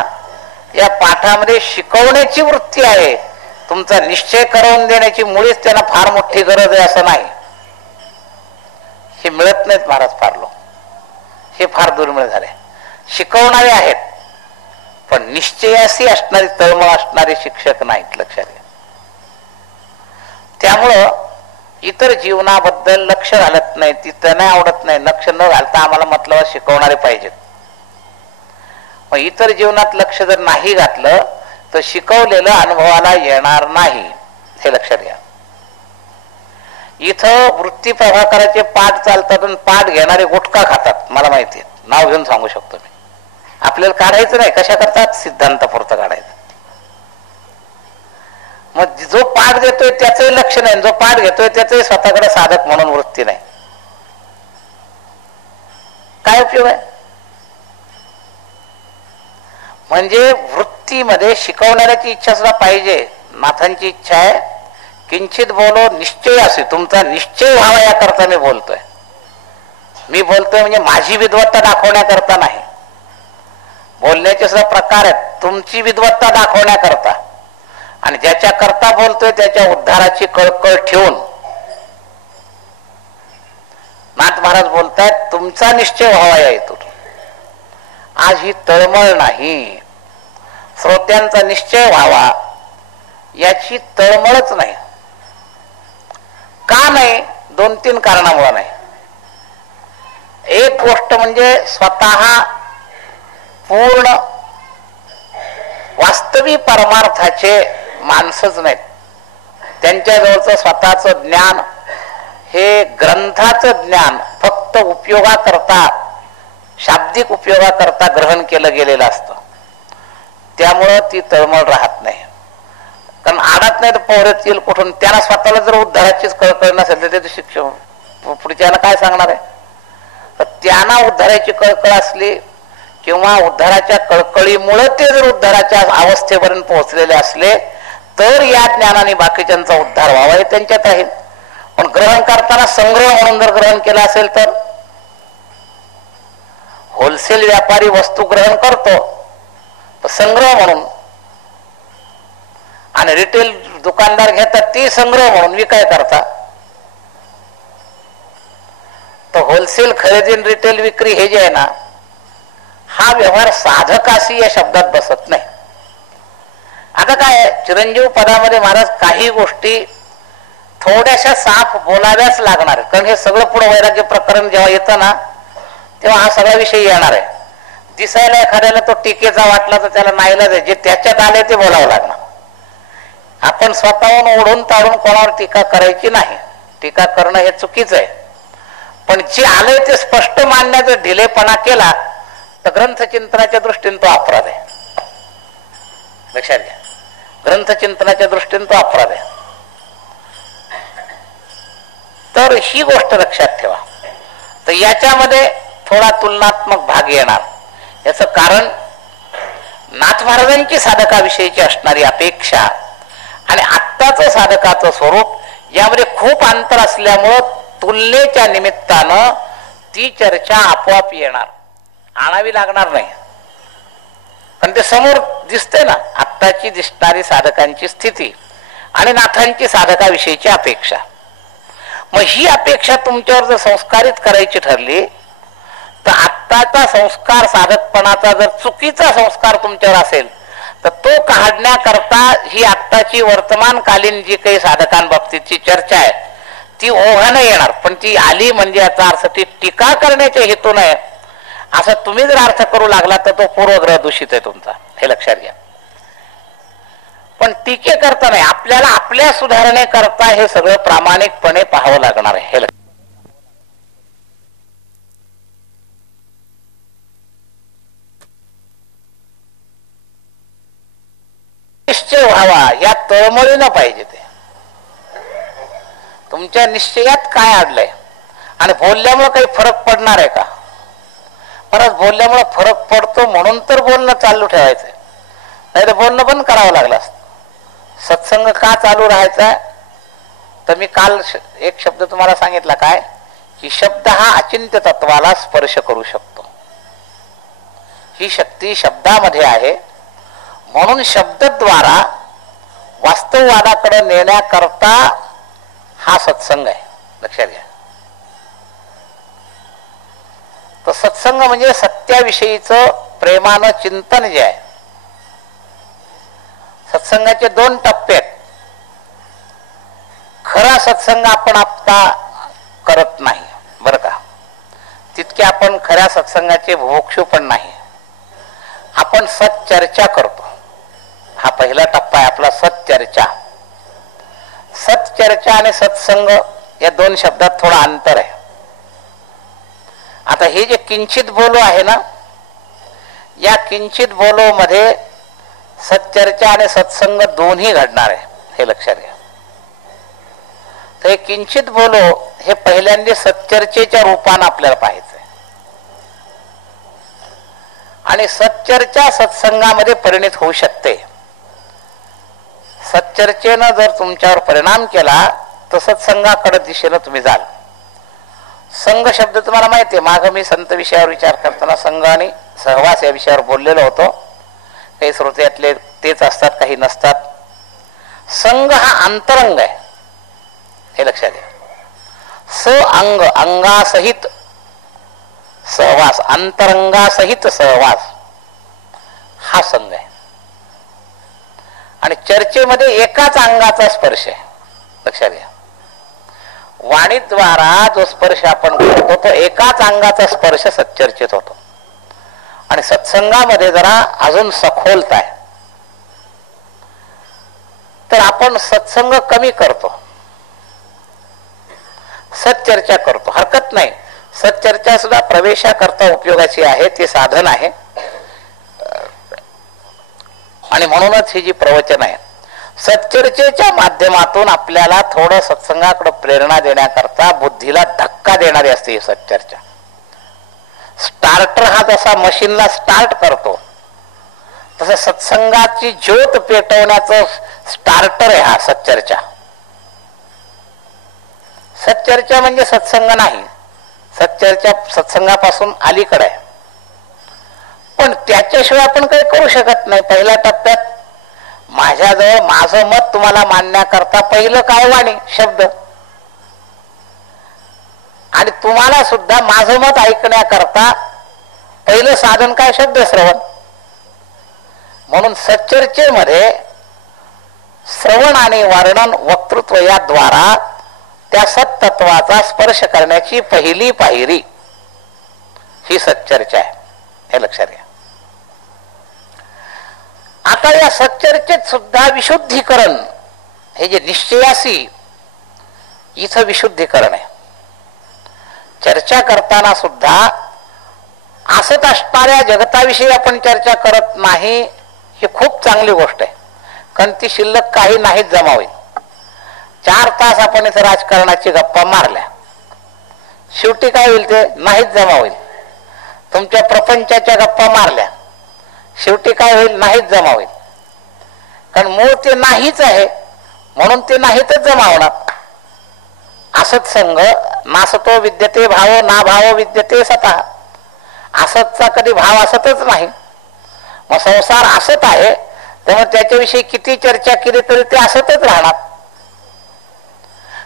या पाठामध्ये शिकवण्याची वृत्ती आहे. तुमचा निश्चय करवून देण्याची मुळीच त्यांना फार मोठी गरज आहे असं नाही. हे मिळत नाहीत महाराज फार लोक, हे फार दुर्मिळ झाले. शिकवणारे आहेत पण निश्चयाशी असणारी तळमळ असणारे शिक्षक नाहीत. लक्षात घ्या. त्यामुळं इतर जीवनाबद्दल लक्ष घालत नाही, तिथं नाही आवडत नाही. लक्ष न घालता आम्हाला मतलब शिकवणारे पाहिजेत. मग इतर जीवनात लक्ष जर नाही घातलं तर शिकवलेलं अनुभवाला येणार नाही. हे लक्षात घ्या. इथं वृत्ती प्रभाकराचे पाठ चालतात आणि पाठ घेणारे गुटखा खातात. मला माहिती आहे, नाव घेऊन सांगू शकतो मी. आपल्याला काढायचं नाही. कशा करतात? सिद्धांतापुरतं काढायचं. मग जो पाठ देतोय त्याचंही लक्ष नाही, जो पाठ घेतोय त्याचंही स्वतःकडे साधक म्हणून वृत्ती नाही. काय उपयोग आहे? म्हणजे वृत्तीमध्ये शिकवणाऱ्याची इच्छा सुद्धा पाहिजे. नाथांची इच्छा आहे किंचित बोलो निश्चय असे, तुमचा निश्चय व्हावा याकरता मी बोलतोय. मी बोलतोय म्हणजे माझी विद्वत्ता दाखवण्याकरता नाही. बोलण्याचे सुद्धा प्रकार आहेत. तुमची विद्वत्ता दाखवण्याकरता, आणि ज्याच्या करता बोलतोय त्याच्या उद्धाराची कळकळ ठेवून. नाथ महाराज बोलतायत तुमचा निश्चय व्हावा या हेतून. आज ही तळमळ नाही, श्रोत्यांचा निश्चय व्हावा याची तळमळच नाही. का नाही? 2-3 कारणामुळे नाही. एक गोष्ट म्हणजे स्वतः पूर्ण वास्तविक परमार्थाचे माणसंच नाहीत. त्यांच्याजवळचं स्वतःचं ज्ञान हे ग्रंथाचं ज्ञान फक्त उपयोगाकरता, शाब्दिक उपयोगाकरता ग्रहण केलं गेलेलं असतं. त्यामुळं ती तळमळ राहत नाही. कारण आडात नाही तर पोहरत येईल कुठून. त्यांना स्वतःला जर उद्धाराचीच कळकळ नसेल तर ते शिक्षण पुढच्याला काय सांगणार आहे? तर त्यांना उद्धाराची कळकळ असली किंवा उद्धाराच्या कळकळीमुळे ते जर उद्धाराच्या अवस्थेपर्यंत पोहोचलेले असले तर या ज्ञानाने बाकीच्यांचा उद्धार व्हावा हे त्यांच्यात राहील. पण ग्रहण करताना संग्रह म्हणून जर ग्रहण केला असेल तर, होलसेल व्यापारी वस्तू ग्रहण करतो संग्रह म्हणून, आणि रिटेल दुकानदार घेतात ती संग्रह म्हणून विकाय करतात. तर होलसेल खरेदी रिटेल विक्री हे जे आहे ना, हा व्यवहार साधकाशी या शब्दात बसत नाही. आता काय चिरंजीव पदामध्ये महाराज काही गोष्टी थोड्याशा साफ बोलाव्याच लागणार, कारण हे सगळं पुढे वैराग्य प्रकरण जेव्हा येतं ना तेव्हा हा सगळा विषय येणार आहे. दिसायला एखाद्याला तो टीकेचा वाटला तर त्याला नाईलाज आहे, जे त्याच्यात आले ते बोलावं लागणार. आपण स्वतःहून ओढून ताडून कोणावर टीका करायची नाही. टीका करणं हे चुकीचं आहे. पण जे आलंय ते स्पष्ट मांडण्याचा ढिलेपणा केला तर ग्रंथचिंतनाच्या दृष्टीने तो अपराध आहे. लक्षात घ्या. ग्रंथचिंतनाच्या दृष्टीने तो अपराध आहे. तर ही गोष्ट लक्षात ठेवा. तर याच्यामध्ये थोडा तुलनात्मक भाग येणार. याचं कारण नाथ महाराजांची साधकाविषयीची असणारी अपेक्षा आणि आत्ताचं साधकाचं स्वरूप यामध्ये खूप अंतर असल्यामुळं तुलनेच्या निमित्तानं ती चर्चा आपोआप येणार, आणावी लागणार नाही. पण ते समोर दिसते ना आत्ताची दिसणारी साधकांची स्थिती आणि नाथांची साधकाविषयीची अपेक्षा. मग ही अपेक्षा तुमच्यावर जर संस्कारित करायची ठरली तर आत्ताचा संस्कार साधकपणाचा जर चुकीचा संस्कार तुमच्यावर असेल तर तो काढण्याकरता ही आत्ताची वर्तमानकालीन जी काही साधकांबाबतीची चर्चा आहे ती ओघानं येणार. पण ती आली म्हणजे याचा अर्थ ती टीका करण्याच्या हेतू नाही असं तुम्ही जर अर्थ करू लागला तर तो पूर्वग्रह दूषित आहे तुमचा, हे लक्षात घ्या. पण टीके करता नाही, आपल्याला आपल्या सुधारणेकरता हे सगळं प्रामाणिकपणे पाहावं लागणार आहे. हे निश्चय व्हावा या तळमळीनं पाहिजे. ते तुमच्या निश्चयात काय अडलंय आणि बोलल्यामुळे काही फरक पडणार आहे का? परत बोलल्यामुळे फरक पडतो म्हणून तर बोलणं चालू ठेवायचंय, नाही तर बोलणं बंद करावं लागलं असतं. सत्संग का चालू राहायचा? तर मी काल एक शब्द तुम्हाला सांगितला काय की शब्द हा अचिंत्य तत्वाला स्पर्श करू शकतो. ही शक्ती शब्दामध्ये आहे. म्हणून शब्दद्वारा वास्तववादाकडे नेण्याकरता हा सत्संग आहे, लक्षात घ्या. तर सत्संग म्हणजे सत्याविषयीचं प्रेमानं चिंतन जे आहे. सत्संगाचे दोन टप्पे आहेत. खरा सत्संग आपण आता करत नाही बरं का, तितके आपण खऱ्या सत्संगाचे भोक्षू पण नाही. आपण सच्चर्चा करतो. हा पहिला टप्पा आहे आपला, सच्चर्चा. सच्चर्चा आणि सत्संग या दोन शब्दात थोडा अंतर आहे. आता हे जे किंचित बोलो आहे ना, या किंचित बोलो मध्ये सच्चर्चा आणि सत्संग दोन्ही घडणार आहे, हे लक्षात घ्या. तर हे किंचित बोलो हे पहिल्यांदा सच्चर्चेच्या रूपानं आपल्याला पाहायचंय आणि सच्चर्चा सत्संगामध्ये परिणित होऊ शकते. सच्चर्चेनं जर तुमच्यावर परिणाम केला तर सत्संगाकडे दिशेनं तुम्ही जाल. संघ शब्द तुम्हाला माहिती आहे, माग मी संत विषयावर विचार करताना संघ आणि सहवास या विषयावर बोललेलो होतो. काही श्रोत्यातले तेच असतात, काही नसतात. संघ हा अंतरंग आहे, हे लक्षात घ्या. स अंग, अंगासहित सहवास, अंतरंगासहित सहवास हा संघ आहे. आणि चर्चेमध्ये एकाच अंगाचा स्पर्श आहे, लक्षात घ्या. वाणीद्वारा जो स्पर्श आपण करतो तो एकाच अंगाचा स्पर्श सच्चर्चेत होतो. आणि सत्संगामध्ये जरा अजून सखोलत आहे. तर आपण सत्संग कमी करतो, सच्चर्चा करतो, हरकत नाही. सच्चर्चा सुद्धा प्रवेशाकरता उपयोगाची आहे, ते साधन आहे. आणि म्हणूनच ही जी प्रवचन आहे सच्चर्चेच्या माध्यमातून आपल्याला थोडं सत्संगाकडे प्रेरणा देण्याकरता बुद्धीला धक्का देणारी असते ही सच्चर्चा. स्टार्टर हा जसा मशीनला स्टार्ट करतो तसं सत्संगाची ज्योत पेटवण्याचं स्टार्टर आहे हा सच्चर्चा. सच्चर्चा म्हणजे सत्संग नाही, सच्चर्चा सत्संगापासून अलीकडे आहे. पण त्याच्याशिवाय आपण काही करू शकत नाही. पहिल्या टप्प्यात माझ्याजवळ माझं मत तुम्हाला मांडण्याकरता पहिलं काय? वाणी, शब्द. आणि तुम्हाला सुद्धा माझं मत ऐकण्याकरता पहिलं साधन काय? शब्द श्रवण. म्हणून सच्चर्चेमध्ये श्रवण आणि वर्णन वक्तृत्व याद्वारा त्या सत्तत्वाचा स्पर्श करण्याची पहिली पायरी ही सच्चर्चा आहे, हे लक्षात घ्या. आता या सच्चर्चेत सुद्धा विशुद्धीकरण, हे जे निश्चयासी इथं विशुद्धीकरण आहे. चर्चा करताना सुद्धा असत असणाऱ्या जगताविषयी आपण चर्चा करत नाही, ही खूप चांगली गोष्ट आहे. कारण ती शिल्लक काही नाहीच जमा होईल. 4 तास आपण इथं राजकारणाची गप्पा मारल्या, शेवटी काय होईल? ते नाहीच जमा होईल. तुमच्या प्रपंचाच्या गप्पा मारल्या, शेवटी काय होईल? नाहीच जमा होईल. कारण मूळ ते नाहीच आहे, म्हणून ते नाहीतच जमा होणार. असत संग नासतो विद्यते भाव, ना भाव विद्यते सतः. असतचा कधी भाव असतच नाही. मग संसार असत आहे, त्यामुळे त्याच्याविषयी किती चर्चा केली तरी ते असतच राहणार.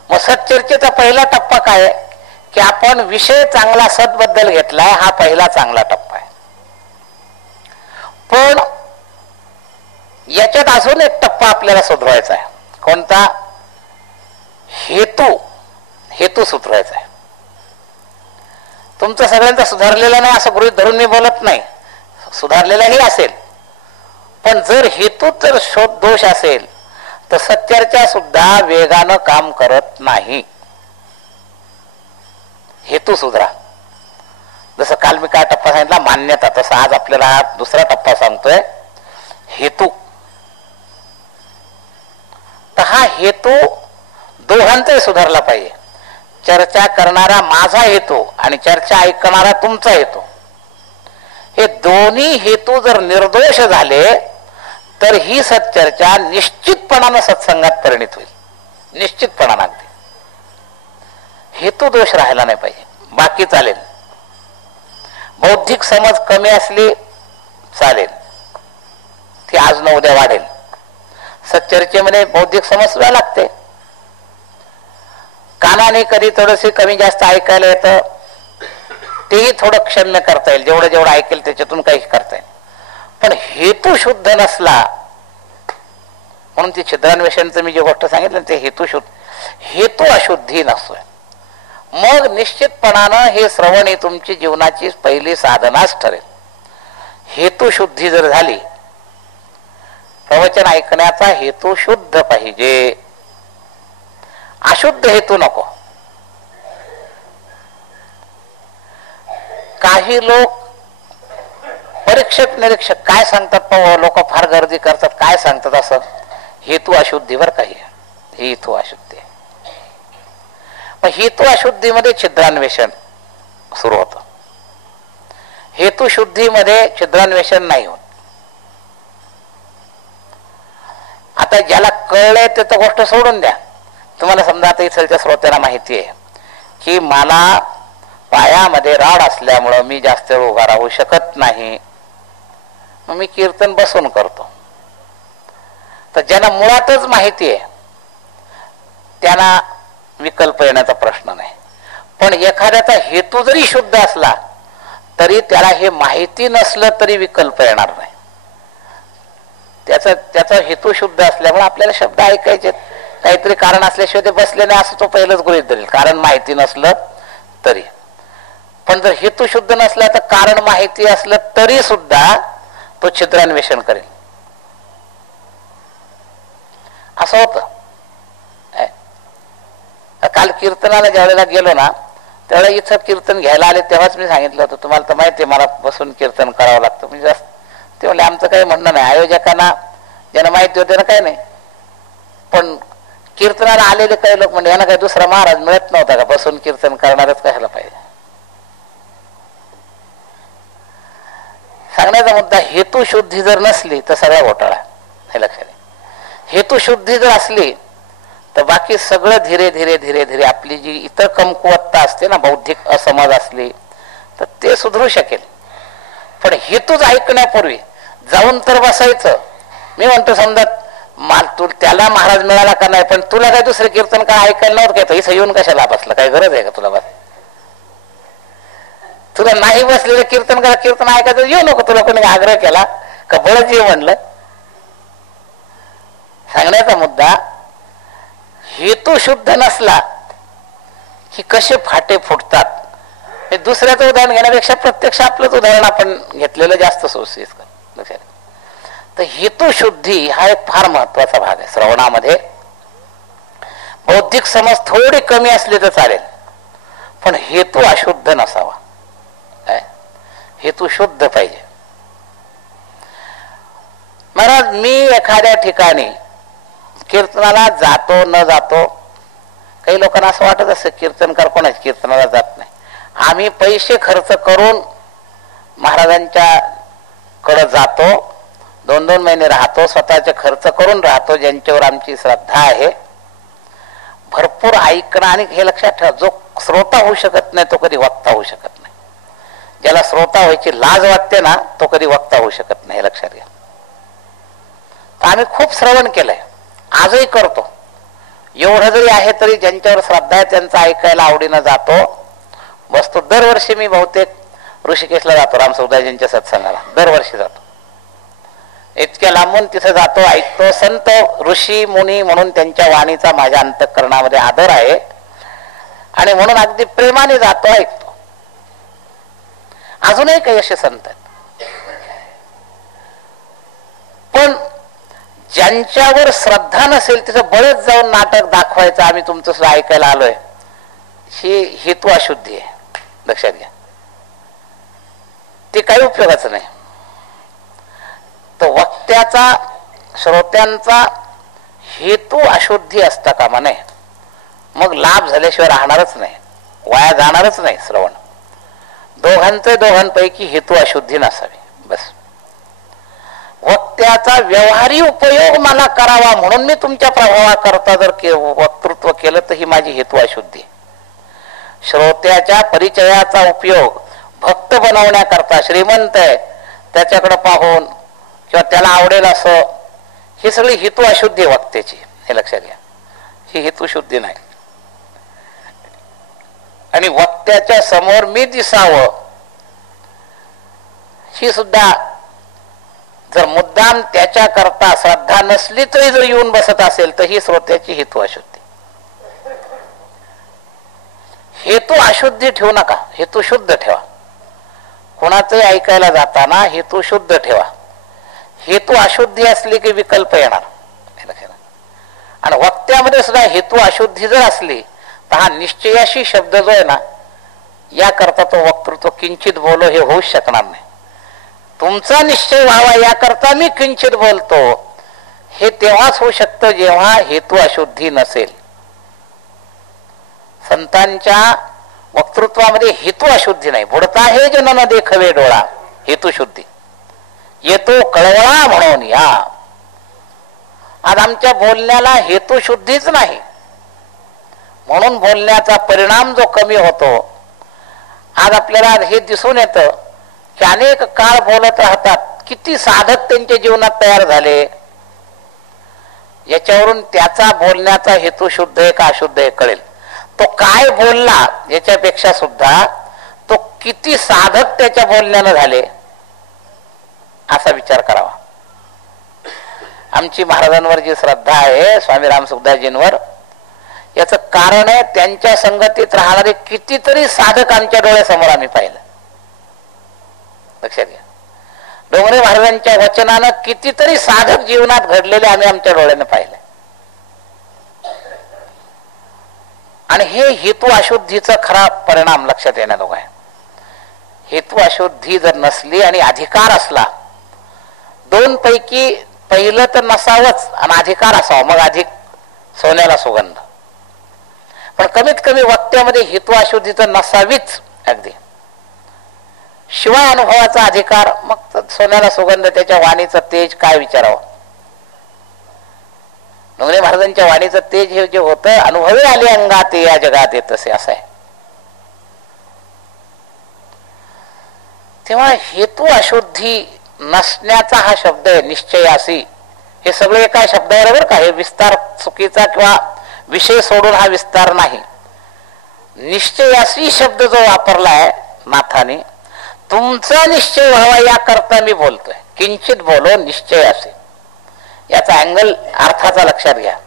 मग सच्चर्चेचा पहिला टप्पा काय आहे की आपण विषय चांगला सतबद्दल घेतलाय, हा पहिला चांगला टप्पा आहे. पण याच्यात अजून एक टप्पा आपल्याला सुधारायचा आहे. कोणता? हेतू सुधारायचा आहे. तुमचं सगळ्यांचा सुधारलेला नाही असं गृहीत धरून मी बोलत नाही, सुधारलेलाही असेल. पण जर हेतूत जर शोध दोष असेल तर सच्चर्चा सुद्धा वेगानं काम करत नाही. हेतू सुधरा. जसं काल मी काय टप्पा सांगितला, मान्यता, तसं आज आपल्याला दुसरा टप्पा सांगतोय, हेतू. तर हा हेतू दोघांचाही सुधारला पाहिजे. चर्चा करणारा माझा हेतू आणि चर्चा ऐकणारा तुमचा हेतू, हे दोन्ही हेतू जर निर्दोष झाले तर ही सच्चर्चा निश्चितपणानं सत्संगात परिणित होईल. निश्चितपणानं. अगदी हेतू दोष राहायला नाही पाहिजे, बाकी चालेल. बौद्धिक समज कमी असली चालेल, ती आज न उद्या वाढेल. सच्चर्चेमध्ये बौद्धिक समज सुद्धा लागते. कानाने कधी थोडंसे कमी जास्त ऐकायला येतं, तेही थोडं क्षम्य करता येईल. जेवढं जेवढं ऐकेल त्याच्यातून काही करता येईल. पण हेतू शुद्ध नसला, म्हणून ती छिद्रान्वेषणचं मी जी गोष्ट सांगितलं ते हेतू अशुद्धी नसतोय. मग निश्चितपणानं हे श्रवण ही तुमची जीवनाची पहिली साधनाच ठरेल. हेतू शुद्धी जर झाली, प्रवचन ऐकण्याचा हेतू शुद्ध पाहिजे, अशुद्ध हेतू नको. काही लोक परीक्षक निरीक्षक काय सांगतात, पण लोक फार गर्दी करतात, काय सांगतात असं, हेतू अशुद्धीवर काही हेतू अशुद्धी. मग हेतू अशुद्धीमध्ये छिद्रान्वेषण सुरू होतं. हेतू शुद्धीमध्ये छिद्रान्वेषण नाही होत. आता ज्याला कळलंय ते तर गोष्ट सोडून द्या. तुम्हाला समजा आता इथलच्या श्रोत्यांना माहिती आहे की मला पायामध्ये राड असल्यामुळं मी जास्त वेळ उभा राहू शकत नाही, मग मी कीर्तन बसून करतो. तर ज्यांना मुळातच माहिती आहे त्यांना विकल्प येण्याचा प्रश्न नाही. पण एखाद्याचा हेतू जरी शुद्ध असला तरी त्याला हे माहिती नसलं तरी विकल्प येणार नाही. त्याचा हेतू शुद्ध असल्यामुळे आपल्याला शब्द ऐकायचे, काहीतरी कारण असल्याशिवाय ते बसले नाही असं तो पहिलंच गृहीत धरेल, कारण माहिती नसलं तरी. पण जर हेतू शुद्ध नसला तर कारण माहिती असलं तरी सुद्धा तो छिद्रान्वेषण करेल. असं होतं. काल कीर्तनाला ज्यावेळेला गेलो ना त्यावेळेला इथं कीर्तन घ्यायला आले तेव्हाच मी सांगितलं होतं, तुम्हाला तर माहिती आहे मला बसून कीर्तन करावं लागतं. म्हणजे ते म्हणले आमचं काही म्हणणं नाही, आयोजकांना ज्यांना माहिती होते ना काही नाही, पण कीर्तनाला आलेले काही लोक म्हणजे यांना काही दुसरा महाराज मिळत नव्हता का, बसून कीर्तन करणारच कशाला पाहिजे. सांगण्याचा मुद्दा, हेतू शुद्धी जर नसली तर सगळा घोटाळा, हे लक्षात घ्या. हेतू शुद्धी जर असली तर बाकी सगळं धीरे धीरे धीरे धीरे आपली जी इतर कमकुवतता असते ना, बौद्धिक असमज असली तर ते सुधरू शकेल. पण हेतूच ऐकण्यापूर्वी जाऊन तर बसायचं. मी म्हणतो समजा त्याला महाराज मिळाला का नाही, पण तुला काय दुसरे कीर्तन का ऐकायला नव्हतं काय, इथं येऊन कशाला बसला, काय गरज आहे का तुला बस? तुला नाही बसलेलं कीर्तन करा, कीर्तन ऐकायचं येऊ नको. तुला कोणी आग्रह केला का बळच ये म्हणलं? सांगण्याचा मुद्दा, हेतू शुद्ध नसला की कसे फाटे फुटतात. हे दुसऱ्याचं उदाहरण घेण्यापेक्षा प्रत्यक्ष आपलंच उदाहरण आपण घेतलेलं जास्त सोयीस्कर. लक्षात. तर हेतू शुद्धी हा एक फार महत्वाचा भाग आहे श्रवणामध्ये. बौद्धिक समज थोडी कमी असली तर चालेल, पण हेतू अशुद्ध नसावा. हेतू शुद्ध पाहिजे. महाराज मी एखाद्या ठिकाणी कीर्तनाला जातो न जातो, काही लोकांना असं वाटत असतं कीर्तनकार कोणाच कीर्तनाला जात नाही. आम्ही पैसे खर्च करून महाराजांच्या कडे जातो, 2-2 महिने राहतो, स्वतःचे खर्च करून राहतो, ज्यांच्यावर आमची श्रद्धा आहे, भरपूर ऐकणं. आणि हे लक्षात ठेवा, जो श्रोता होऊ शकत नाही तो कधी वक्ता होऊ शकत नाही. ज्याला श्रोता व्हायची लाज वाटते ना, तो कधी वक्ता होऊ शकत नाही, हे लक्षात घ्या. तर आम्ही खूप श्रवण केलंय, आजही करतो. एवढं जरी आहे तरी ज्यांच्यावर श्रद्धा आहे त्यांचं ऐकायला आवडीनं जातो, बसतो. दरवर्षी मी बहुतेक ऋषिकेशला जातो, रामसुखदासजींच्या सत्संगाला दरवर्षी जातो. इतक्या लांबून तिथे जातो, ऐकतो. संत ऋषी मुनी म्हणून त्यांच्या वाणीचा माझ्या अंतःकरणामध्ये आदर आहे आणि म्हणून अगदी प्रेमाने जातो, ऐकतो. अजूनही काही असे संत आहेत, पण ज्यांच्यावर श्रद्धा नसेल तिथं बळच जाऊन नाटक दाखवायचं, आम्ही तुमचं सुद्धा ऐकायला आलोय, ही हेतू अशुद्धी आहे, लक्षात घ्या. ते काही उपयोगाचं नाही. तर वक्त्याचा, श्रोत्यांचा हेतू अशुद्धी असता कामा नये. मग लाभ झाल्याशिवाय राहणारच नाही, वाया जाणारच नाही श्रवण. दोघांपैकी हेतू अशुद्धी नसावी, बस. वक्त्याचा व्यवहारी उपयोग मला करावा म्हणून मी तुमच्या प्रभावाकरता जर वक्तृत्व केलं तर ही माझी हेतू अशुद्धी. श्रोत्याच्या परिचयाचा उपयोग भक्त बनवण्याकरता, श्रीमंत आहे त्याच्याकडे पाहून किंवा त्याला आवडेल असं, ही सगळी हेतू अशुद्धी वक्त्याची, हे लक्षात घ्या. ही हेतू शुद्धी नाही. आणि वक्त्याच्या समोर मी दिसावं, ही सुद्धा जर मुद्दाम त्याच्याकरता श्रद्धा नसली तरी जर येऊन बसत असेल तर ही श्रोत्याची हेतू अशुद्धी. हेतू अशुद्धी ठेवू नका, हेतू शुद्ध ठेवा. कोणाचंही ऐकायला जाताना हेतू शुद्ध ठेवा. हेतू अशुद्धी असली की विकल्प येणार. आणि वक्त्यामध्ये सुद्धा हेतू अशुद्धी जर असली तर हा निश्चयाशी शब्द जो आहे ना, याकरता तो वक्तृत्व किंचित बोलो हे होऊच शकणार नाही. तुमचा निश्चय व्हावा याकरता मी किंचित बोलतो, हे तेव्हाच होऊ शकतं जेव्हा हेतू अशुद्धी नसेल. संतांच्या वक्तृत्वामध्ये हेतू अशुद्धी नाही. बुडता हे जन न देखवे डोळा, हेतू शुद्धी. येतो कळवळा म्हणून या. आज आमच्या बोलण्याला हेतू शुद्धीच नाही, म्हणून बोलण्याचा परिणाम जो कमी होतो. आज आपल्याला हे दिसून येतं की अनेक काळ बोलत राहतात, किती साधक त्यांच्या जीवनात तयार झाले. याच्यावरून त्याचा बोलण्याचा हेतू शुद्ध आहे का अशुद्ध आहे कळेल. तो काय बोलला याच्यापेक्षा सुद्धा तो किती साधक त्याच्या बोलण्यानं झाले असा विचार करावा. आमची महाराजांवर जी श्रद्धा आहे, स्वामी रामसुखदासजींवर, याच कारण आहे त्यांच्या संगतीत राहणारे कितीतरी साधक आमच्या डोळ्यासमोर आम्ही पाहिलं. लक्षात घ्या. डोंगरे महाराजांच्या वचनानं कितीतरी साधक जीवनात घडलेले आम्ही आमच्या डोळ्यानं पाहिले. आणि हे हेतू अशुद्धीचा खरा परिणाम लक्षात येण्याजोगा आहे. हेतू अशुद्धी जर नसली आणि अधिकार असला, दोन पैकी पहिलं तर नसावंच आणि अधिकार असावा, मग अधिक सोन्याला सुगंध. पण कमीत कमी वक्त्यामध्ये हेतू अशुद्धी तर नसावीच अगदी. शिवाय अनुभवाचा अधिकार, मग सोन्याला सुगंध. त्याच्या वाणीचं तेज काय विचारावं. डोंगरे महाराजांच्या वाणीचं तेज हे जे होतं, अनुभवी आले अंगात या जगात येत असे, असं आहे. तेव्हा हेतू अशुद्धी नसण्याचा हा शब्द आहे निश्चयासी. हे सगळे एका शब्दावर बरं का, हे विस्तार चुकीचा किंवा विषय सोडून हा विस्तार नाही. निश्चयासी शब्द जो वापरलाय नाथाने, तुमचा निश्चय व्हावा याकरता मी बोलतोय. किंचित बोलो निश्चय असे, याचा अँगल अर्थाचा लक्षात घ्या.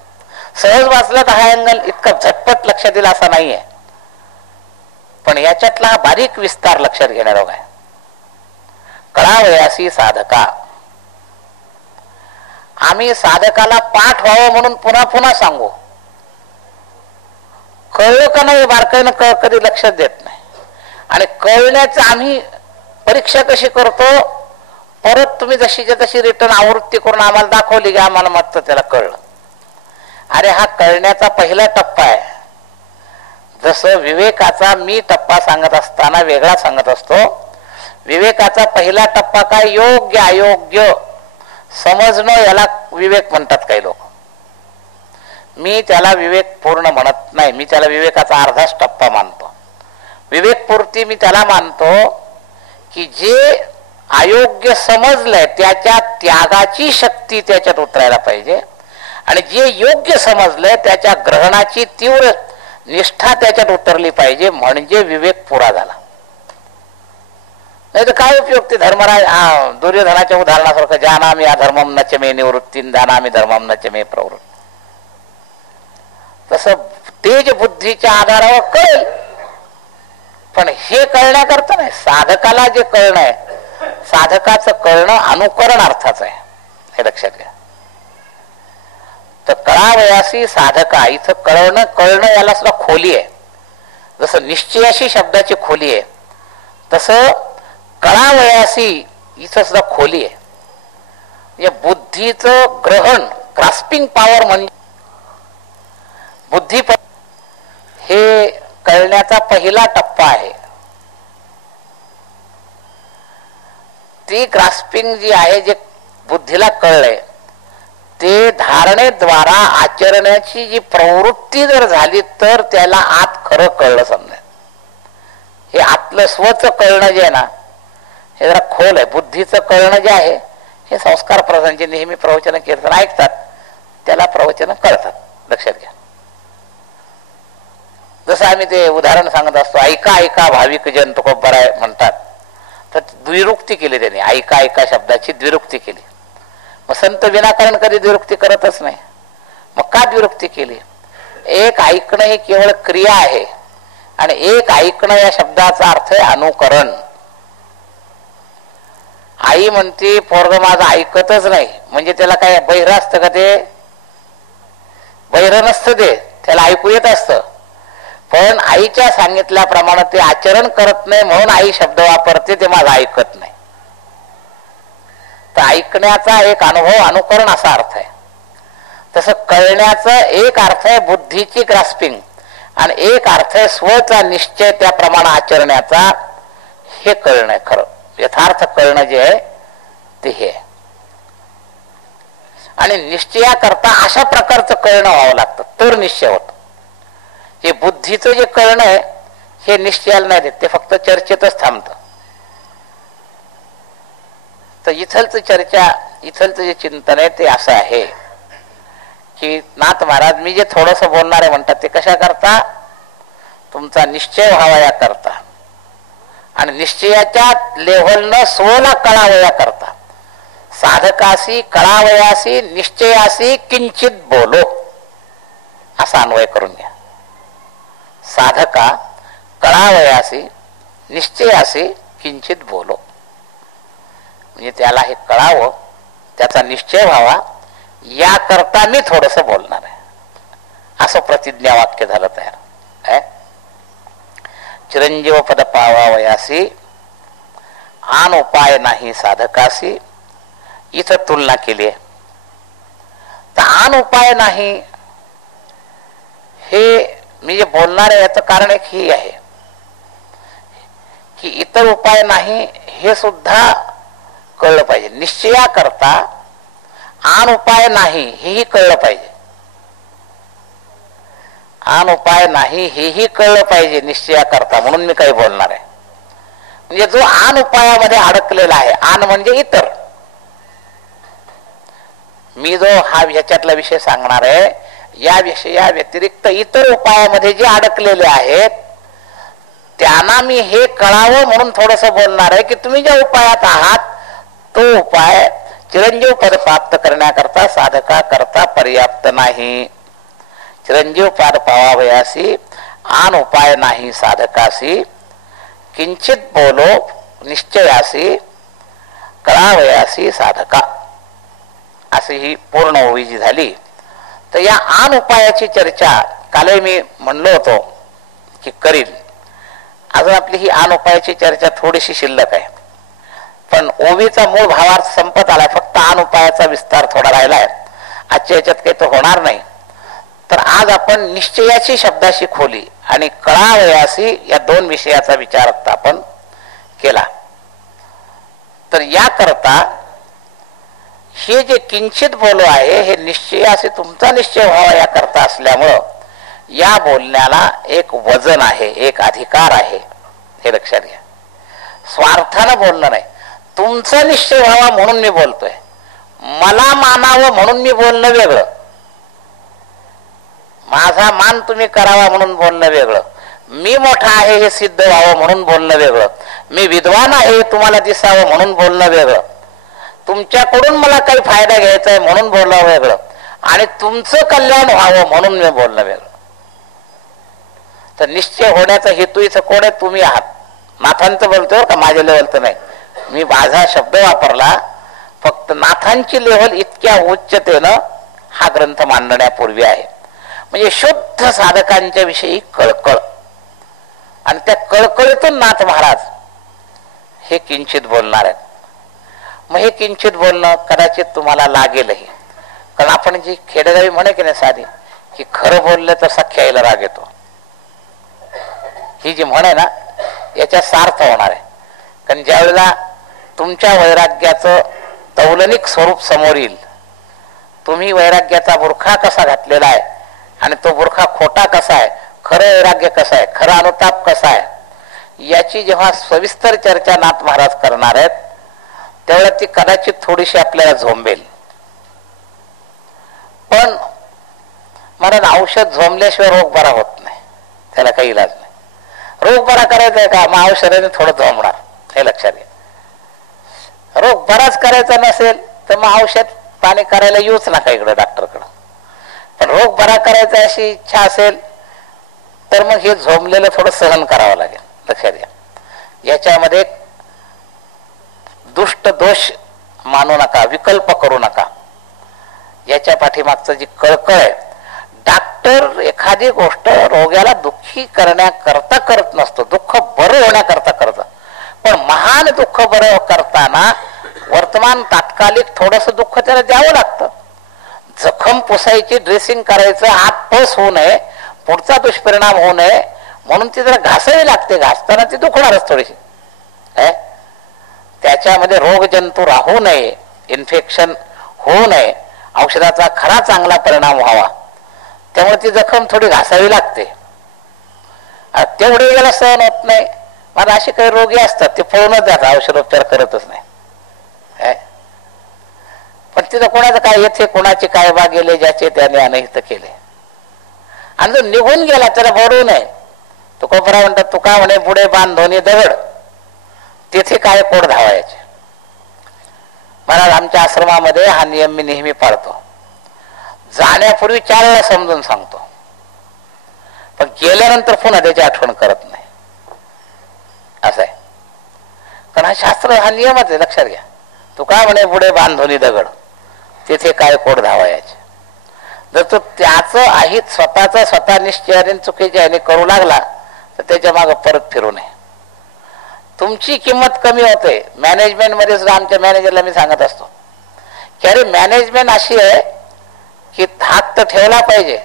सहज वाचला तर हा अँगल इतका झटपट लक्षात येईल असा नाहीये, पण याच्यातला हा बारीक विस्तार लक्षात घेण्याजोगा आहे. कळावयासी साधका. आम्ही साधकाला पाठ व्हावं म्हणून पुन्हा पुन्हा सांगू. कळलं का नाही बारकाईनं कधी लक्षात देत नाही. आणि कळण्याचं आम्ही परीक्षा कशी करतो, परत तुम्ही जशीच्या तशी रिटर्न आवृत्ती करून आम्हाला दाखवली की आम्हाला मत त्याला कळलं. अरे हा कळण्याचा पहिला टप्पा आहे. जसं विवेकाचा मी टप्पा सांगत असताना वेगळा सांगत असतो, विवेकाचा पहिला टप्पा काय? योग्य अयोग्य समजणं, याला विवेक म्हणतात काही लोक. मी त्याला विवेक पूर्ण म्हणत नाही, मी त्याला विवेकाचा अर्धाच टप्पा मानतो. विवेकपूर्ती मी त्याला मानतो की जे अयोग्य समजलंय त्याच्या त्यागाची शक्ती त्याच्यात उतरायला पाहिजे, आणि जे योग्य समजलंय त्याच्या ग्रहणाची तीव्र निष्ठा त्याच्यात उतरली पाहिजे, म्हणजे विवेक पुरा झाला. नाही तर काय उपयोग ते धर्मराज दुर्योधनाच्या उदाहरणासारखं जानामि अधर्मम न च मे निवृत्तीन जानामि धर्मम न च मे प्रवृत्ती. तसं तेज बुद्धीच्या आधारावर कळेल, पण हे कळण्याकरता नाही. साधकाला जे कळणं आहे, साधकाचं कळणं अनुकरण अर्थाचं आहे, हे लक्षात घ्या. तर कळावयासी साधका, इथं कळणं याला सुद्धा खोली आहे. जसं निश्चयाशी शब्दाची खोली आहे, तसं कळावयासी इथं सुद्धा खोली आहे. या बुद्धीचं ग्रहण, ग्रास्पिंग पॉवर म्हणजे बुद्धी, हे कळण्याचा पहिला टप्पा आहे. ती ग्रास्पिंग जी आहे, जे बुद्धीला कळलंय, ते धारणेद्वारा आचरण्याची जी प्रवृत्ती जर झाली तर त्याला आत खरं कळलं समजा. हे आतलं स्वच कळणं जे आहे ना, हे जरा खोल आहे. बुद्धीचं कळणं जे आहे हे संस्कार प्रधान, जे नेहमी प्रवचन कीर्तन ऐकतात त्याला प्रवचन कळतात. लक्षात घ्या. जसं आम्ही ते उदाहरण सांगत असतो, ऐका ऐका भाविक जन तुकोबर आहे म्हणतात, तर द्विरुक्ती केली त्यांनी. ऐका ऐका शब्दाची द्विरुक्ती केली. मग संत विनाकारण कधी द्विरुक्ती करतच नाही. मग का द्विरुक्ती केली? एक ऐकणं ही केवळ क्रिया आहे, आणि एक ऐकणं या शब्दाचा अर्थ आहे अनुकरण. आई म्हणते पोरग माझं ऐकतच नाही, म्हणजे त्याला काय बहिर असतं का? ते बहिर नसतं, ते त्याला ऐकू येत असतं, पण आईच्या सांगितल्याप्रमाणे ते आचरण करत नाही, म्हणून आई शब्द वापरते, ते माझं ऐकत नाही. तर ऐकण्याचा एक अनुभव अनुकरण असा अर्थ आहे. तसं कळण्याचा एक अर्थ आहे बुद्धीची ग्रास्पिंग, आणि एक अर्थ आहे स्वचा निश्चय त्याप्रमाणे आचरण्याचा. हे कळणं खरं यथार्थ कळणं जे आहे ते हे. आणि निश्चयाकरता अशा प्रकारचं कळणं व्हावं लागतं, तर निश्चय होतं. हे बुद्धीचं जे कळणं आहे हे निश्चयाला नाही देत, ते फक्त चर्चेतच थांबतं. तर इथलचं चर्चा, इथलचं जे चिंतन आहे ते असं आहे की नाथ महाराज मी जे थोडस बोलणार आहे म्हणतात ते कशा करता? तुमचा निश्चय व्हावा या करता, आणि निश्चयाच्या लेव्हलनं स्वला कळावया करता. साधकासी कळावयासी निश्चयासी किंचित बोलो, असा अन्वय करून घ्या. साधका कळावयासी निश्चयासी किंचित बोलो, म्हणजे त्याला हे कळावं, त्याचा निश्चय व्हावा याकरता मी थोडस बोलणार आहे, असं प्रतिज्ञा वाक्य झालं तयार. चिरंजीव पद पावावयासी आन उपाय नाही साधकासी, इथं तुलना केली आहे. तर आन उपाय नाही हे मी जे बोलणार आहे याचं कारण एक ही आहे की इतर उपाय नाही हे सुद्धा कळलं पाहिजे. निश्चयाकरता आन उपाय नाही हेही कळलं पाहिजे. आन उपाय नाही हेही कळलं पाहिजे निश्चयाकरता, म्हणून मी काही बोलणार आहे. म्हणजे जो आन उपायामध्ये अडकलेला आहे, आन म्हणजे इतर, मी जो हा ह्याच्यातला विषय सांगणार आहे या विषया व्यतिरिक्त इतर उपायामध्ये जे अडकलेले आहेत त्यांना मी हे कळावं म्हणून थोडस बोलणार आहे की तुम्ही ज्या उपायात आहात तो उपाय चिरंजीव पद प्राप्त करण्याकरता साधका करता पर्याप्त नाही. चिरंजीव पद पावावयासी आन उपाय नाही साधकासी, किंचित बोलो निश्चयासी कळावयासी साधका, अशी ही पूर्ण ओवी जी झाली. तर या आन उपायाची चर्चा कालही मी म्हणलो होतो की करील. अजून आपली ही आन उपायाची चर्चा थोडीशी शिल्लक आहे, पण ओवीचा मूळ भावार्थ संपत आलाय, फक्त आन उपायाचा विस्तार थोडा राहिलाय. आजच्या याच्यात काही तो होणार नाही. तर आज आपण निश्चयाची शब्दाशी खोली आणि कळावयासी या दोन विषयाचा विचार आपण केला. तर याकरता हे जे किंचित बोलो आहे हे निश्चय असे तुमचा निश्चय व्हावा याकरता असल्यामुळं या बोलण्याला एक वजन आहे, एक अधिकार आहे, हे लक्षात घ्या. स्वार्थानं बोलणं नाही, तुमचा निश्चय व्हावा म्हणून मी बोलतोय. मला मानावं म्हणून मी बोलणं वेगळं, माझा मान तुम्ही करावा म्हणून बोलणं वेगळं, मी मोठा आहे हे सिद्ध व्हावं म्हणून बोलणं वेगळं, मी विद्वान आहे तुम्हाला दिसावं म्हणून बोलणं वेगळं, तुमच्याकडून मला काही फायदा घ्यायचा आहे म्हणून बोलणं वेगळं, आणि तुमचं कल्याण व्हावं म्हणून मी बोलणं वेगळं. तर निश्चय होण्याचा हेतू इथं कोण आहे? तुम्ही आहात. नाथांचं बोलतोय का, माझ्या लेवलचं नाही. मी माझा शब्द वापरला, फक्त नाथांची लेवल इतक्या उच्चतेनं हा ग्रंथ मांडण्यापूर्वी आहे. म्हणजे शुद्ध साधकांच्या विषयी कळकळ, आणि त्या कळकळीतून नाथ महाराज हे किंचित बोलणार आहेत. मग हे किंचित बोलणं कदाचित तुम्हाला लागेलही, कारण आपण जी खेडेगावी म्हणे की नाही साधी, की खरं बोललं तर सख्या आईला राग येतो, ही जी म्हण आहे ना, याच्या सार्थ होणार आहे. कारण ज्या वेळेला तुमच्या वैराग्याचं तौलनिक स्वरूप समोर येईल, तुम्ही वैराग्याचा बुरखा कसा घातलेला आहे आणि तो बुरखा खोटा कसा आहे, खरं वैराग्य कसं आहे, खरा अनुताप कसा आहे, याची जेव्हा सविस्तर चर्चा नाथ महाराज करणार आहेत त्यावेळेला ती कदाचित थोडीशी आपल्याला झोंबेल. पण महाराज औषध झोंबल्याशिवाय रोग बरा होत नाही, त्याला काही इलाज नाही. रोग बरा करायचा आहे का, मग औषधाने थोडं झोंबणार, हे लक्षात घ्या. रोग बराच करायचा नसेल तर मग औषध पाणी करायला येऊच नका इकडं डॉक्टरकडं. पण रोग बरा करायचा अशी इच्छा असेल तर मग हे झोंबलेलं थोडं सहन करावं लागेल, लक्षात घ्या. याच्यामध्ये दुष्ट दोष मानू नका, विकल्प करू नका. याच्या पाठीमागचं जी कळकळ आहे, डॉक्टर एखादी गोष्ट रोग्याला दुःखी करण्याकरता करत नसतो, दुःख बरं होण्याकरता करतं. पण महान दुःख बरं करताना वर्तमान तात्कालिक थोडस दुःख त्याला द्यावं लागतं. जखम पुसायची, ड्रेसिंग करायचं, हात पस होऊ नये, पुढचा दुष्परिणाम होऊ नये म्हणून ती जरा घासावी लागते. घासताना ती दुखणारच थोडीशी. त्याच्यामध्ये रोगजंतू राहू नये, इन्फेक्शन होऊ नये, औषधाचा खरा चांगला परिणाम व्हावा, त्यामुळे ती जखम थोडी घासावी लागते. तेवढे गेला सहन होत नाही. मला असे काही रोगी असतात ते पळूनच जातात, औषधोपचार करतच नाही. पण तिथं कोणाचं काय येथे, कोणाचे काय बा गेले, ज्याचे त्याने अनहित केले. आणि जो निघून गेला त्याला बोलू नये. तुकोबरा म्हणतात, तुका म्हणे पुढे बांधोनी दगड, तिथे काय कोड धावायचे. महाराज आमच्या आश्रमामध्ये हा नियम मी नेहमी पाळतो. जाण्यापूर्वी 4 वेळा समजून सांगतो, पण गेल्यानंतर पुन्हा त्याची आठवण करत नाही, असं आहे. कारण हा शास्त्र, हा नियमच आहे, लक्षात घ्या. तुका म्हणे पुढे बांधोनी दगड, तिथे काय कोड धावायचे. जर तो त्याचं आहित स्वतःचा स्वतः निश्चयाने चुकीच्या याने करू लागला तर त्याच्या मागे परत फिरू नये. तुमची किंमत कमी होते. मॅनेजमेंट मध्ये सुद्धा आमच्या मॅनेजरला मी सांगत असतो की अरे मॅनेजमेंट अशी आहे की हात तर ठेवला पाहिजे,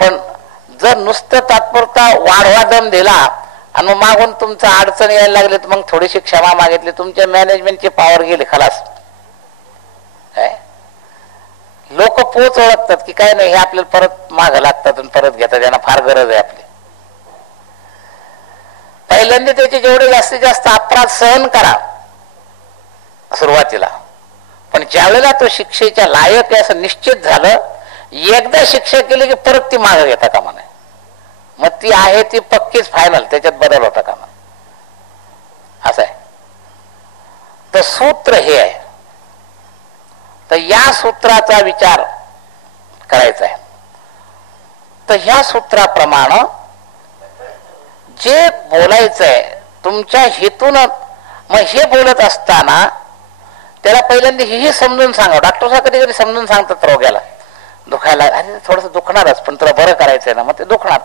पण जर नुसतं तात्पुरता वाढवा दम दिला आणि मग मागून तुमचं अडचण यायला लागली तर मग थोडीशी क्षमा मागितली, तुमच्या मॅनेजमेंटची पॉवर गेली, खलास. लोक पोच ओळखतात की काय नाही, हे आपल्याला परत मागं लागतात आणि परत घेतात, त्यांना फार गरज आहे आपली. पहिल्यांदा त्याचे जेवढे जास्तीत जास्त अपराध सहन करा सुरुवातीला, पण ज्यावेळेला तो शिक्षेच्या लायक आहे असं निश्चित झालं, एकदा शिक्षा केली की परत ती मागं घेता कामा नये. मग ती आहे ती पक्कीच फायनल, त्याच्यात बदल होता कामा. असं आहे. तर सूत्र हे आहे. तर या सूत्राचा विचार करायचा आहे. तर ह्या सूत्राप्रमाणे जे बोलायचंय तुमच्या हेतून, मग हे बोलत असताना त्याला पहिल्यांदा हे समजून सांगा. डॉक्टर साहेब कधी कधी समजून सांगतात रोग्याला, दुखायला, अरे थोडस दुखणारच पण तुला बरं करायचंय ना, मग ते दुखणार.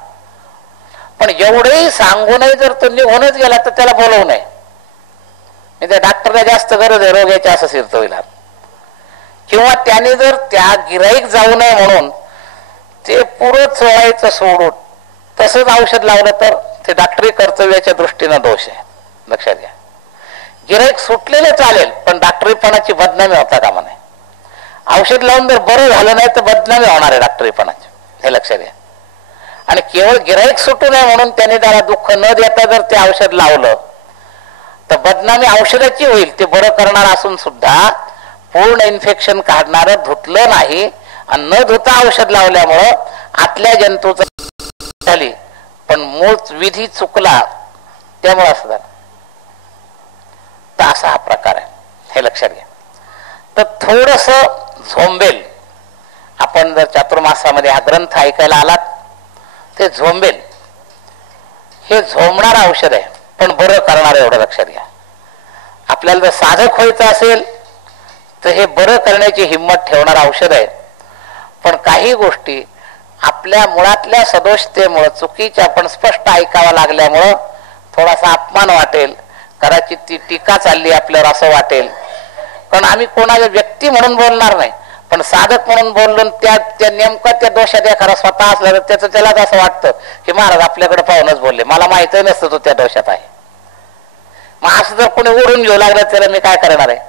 पण एवढंही सांगूनही जर तो निघूनच गेला तर त्याला बोलवू नये. नाही त्या डॉक्टरला जास्त गरज आहे रोग्याची असं सिरतो होईल. किंवा त्याने जर त्या गिराईक जाऊ नये म्हणून ते पुरं चोळायचं सोडून तसंच औषध लावलं तर ते डॉक्टरी कर्तव्याच्या दृष्टीनं दोष आहे, लक्षात घ्या. गिराईक सुटलेलं चालेल, पण डॉक्टरीपणाची बदनामी होता कामा नये. औषध लावून जर बरं झालं नाही तर बदनामी होणार आहे डॉक्टरीपणाची, हे लक्षात घ्या. आणि केवळ गिराईक सुटू नये म्हणून त्याने त्याला दुःख न देता जर ते औषध लावलं तर बदनामी औषधाची होईल. ते बरं करणार असून सुद्धा पूर्ण इन्फेक्शन काढणारं धुतलं नाही आणि न धुता औषध लावल्यामुळं आतल्या जंतूच झाली, पण मूळ विधी चुकला त्यामुळे असं झालं. तर असा हा प्रकार आहे, हे लक्षात घ्या. तर थोडस झोंबेल. आपण जर चातुर्मासामध्ये हा ग्रंथ ऐकायला आलात ते झोंबेल. हे झोंबणार औषध आहे, पण बरं करणार एवढं लक्षात घ्या. आपल्याला जर साधक व्हायचं असेल तर हे बरं करण्याची हिंमत ठेवणार औषध आहे. पण काही गोष्टी आपल्या मुळातल्या सदोषतेमुळं चुकीच्या आपण स्पष्ट ऐकावं लागल्यामुळं थोडासा अपमान वाटेल, कदाचित ती टीका चालली आपल्यावर असं वाटेल. कारण आम्ही कोणाच्या व्यक्ती म्हणून बोलणार नाही, पण साधक म्हणून बोललो त्या नेमका त्या दोषात एखादा स्वतः असला तर त्याचं त्यालाच असं वाटतं की महाराज आपल्याकडे पाहूनच बोलले, मला माहितही नसतं तो त्या दोषात आहे. मग असं जर कोणी ओढून घेऊ लागलं त्याला मी काय करणार आहे?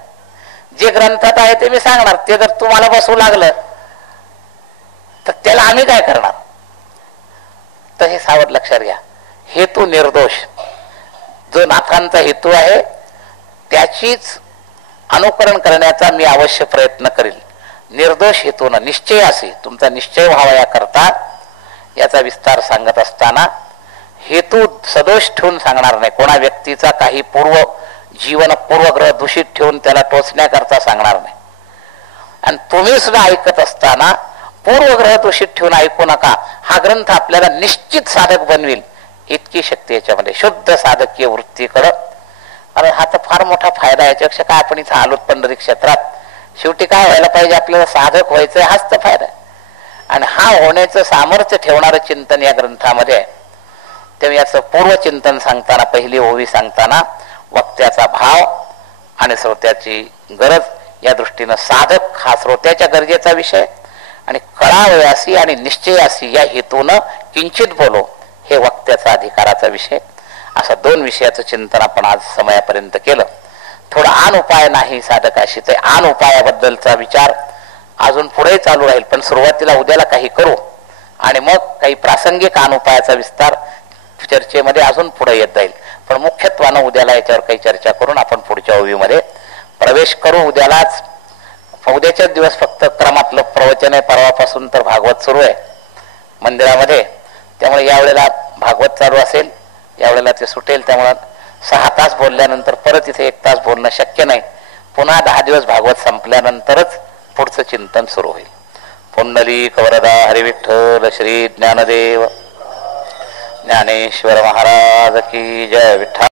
जे ग्रंथात आहे ते मी सांगणार. ते जर तुम्हाला बसवू लागलं तर त्याला आम्ही काय करणार? तर हे सावध लक्षात घ्या. हेतू निर्दोष, जो नाथांचा हेतू आहे त्याचीच अनुकरण करण्याचा मी अवश्य प्रयत्न करेल. निर्दोष हेतून निश्चय असे तुमचा निश्चय व्हावा याकरता याचा विस्तार सांगत असताना हेतू सदोष ठेवून सांगणार नाही. कोणा व्यक्तीचा काही पूर्वग्रह दूषित ठेवून त्याला टोचण्याकरता सांगणार नाही. आणि तुम्ही सुद्धा ऐकत असताना पूर्वग्रह दूषित ठेवून ऐकू नका. हा ग्रंथ आपल्याला निश्चित साधक बनवेल इतकी शक्ती याच्यामध्ये, शुद्ध साधकीय वृत्तीकडं. आणि हा तर फार मोठा फायदा आहे. याच्यापेक्षा काय आपण इथं आलोत पंढरी क्षेत्रात, शेवटी काय व्हायला पाहिजे? आपल्याला साधक व्हायचंय, हाच तर फायदा आहे. आणि हा होण्याचं सामर्थ्य ठेवणारं चिंतन या ग्रंथामध्ये आहे. तेव्हा याचं पूर्वचिंतन सांगताना पहिली ओवी सांगताना वक्त्याचा भाव आणि श्रोत्याची गरज या दृष्टीनं साधक हा श्रोत्याच्या गरजेचा विषय आणि कळावयासी आणि निश्चयासी या हेतूनं किंचित बोलो हे वक्त्याचा अधिकाराचा विषय. असा दोन विषयाचं चिंतन आपण आज समयापर्यंत केलं. थोडा आन उपाय नाही साधकाशी, ते आन उपायाबद्दलचा विचार अजून पुढे चालू राहील. पण सुरुवातीला उद्याला काही करू आणि मग काही प्रासंगिक आन उपायाचा विस्तार चर्चेमध्ये अजून पुढे येत जाईल. पण मुख्यत्वानं उद्याला याच्यावर काही चर्चा करून आपण पुढच्या ओवीमध्ये प्रवेश करू. उद्याच्याच दिवस फक्त क्रमातलं प्रवचन आहे. परवापासून तर भागवत सुरू आहे मंदिरामध्ये, त्यामुळे यावेळेला भागवत चालू असेल, यावेळेला ते सुटेल. त्यामुळे 6 तास बोलल्यानंतर परत इथे 1 तास बोलणं शक्य नाही. पुन्हा 10 दिवस भागवत संपल्यानंतरच पुढचं चिंतन सुरू होईल. पुंडलीक वरदा हरिविठ्ठल श्री ज्ञानदेव ज्ञानेश्वर महाराज की जय. विठ्ठल.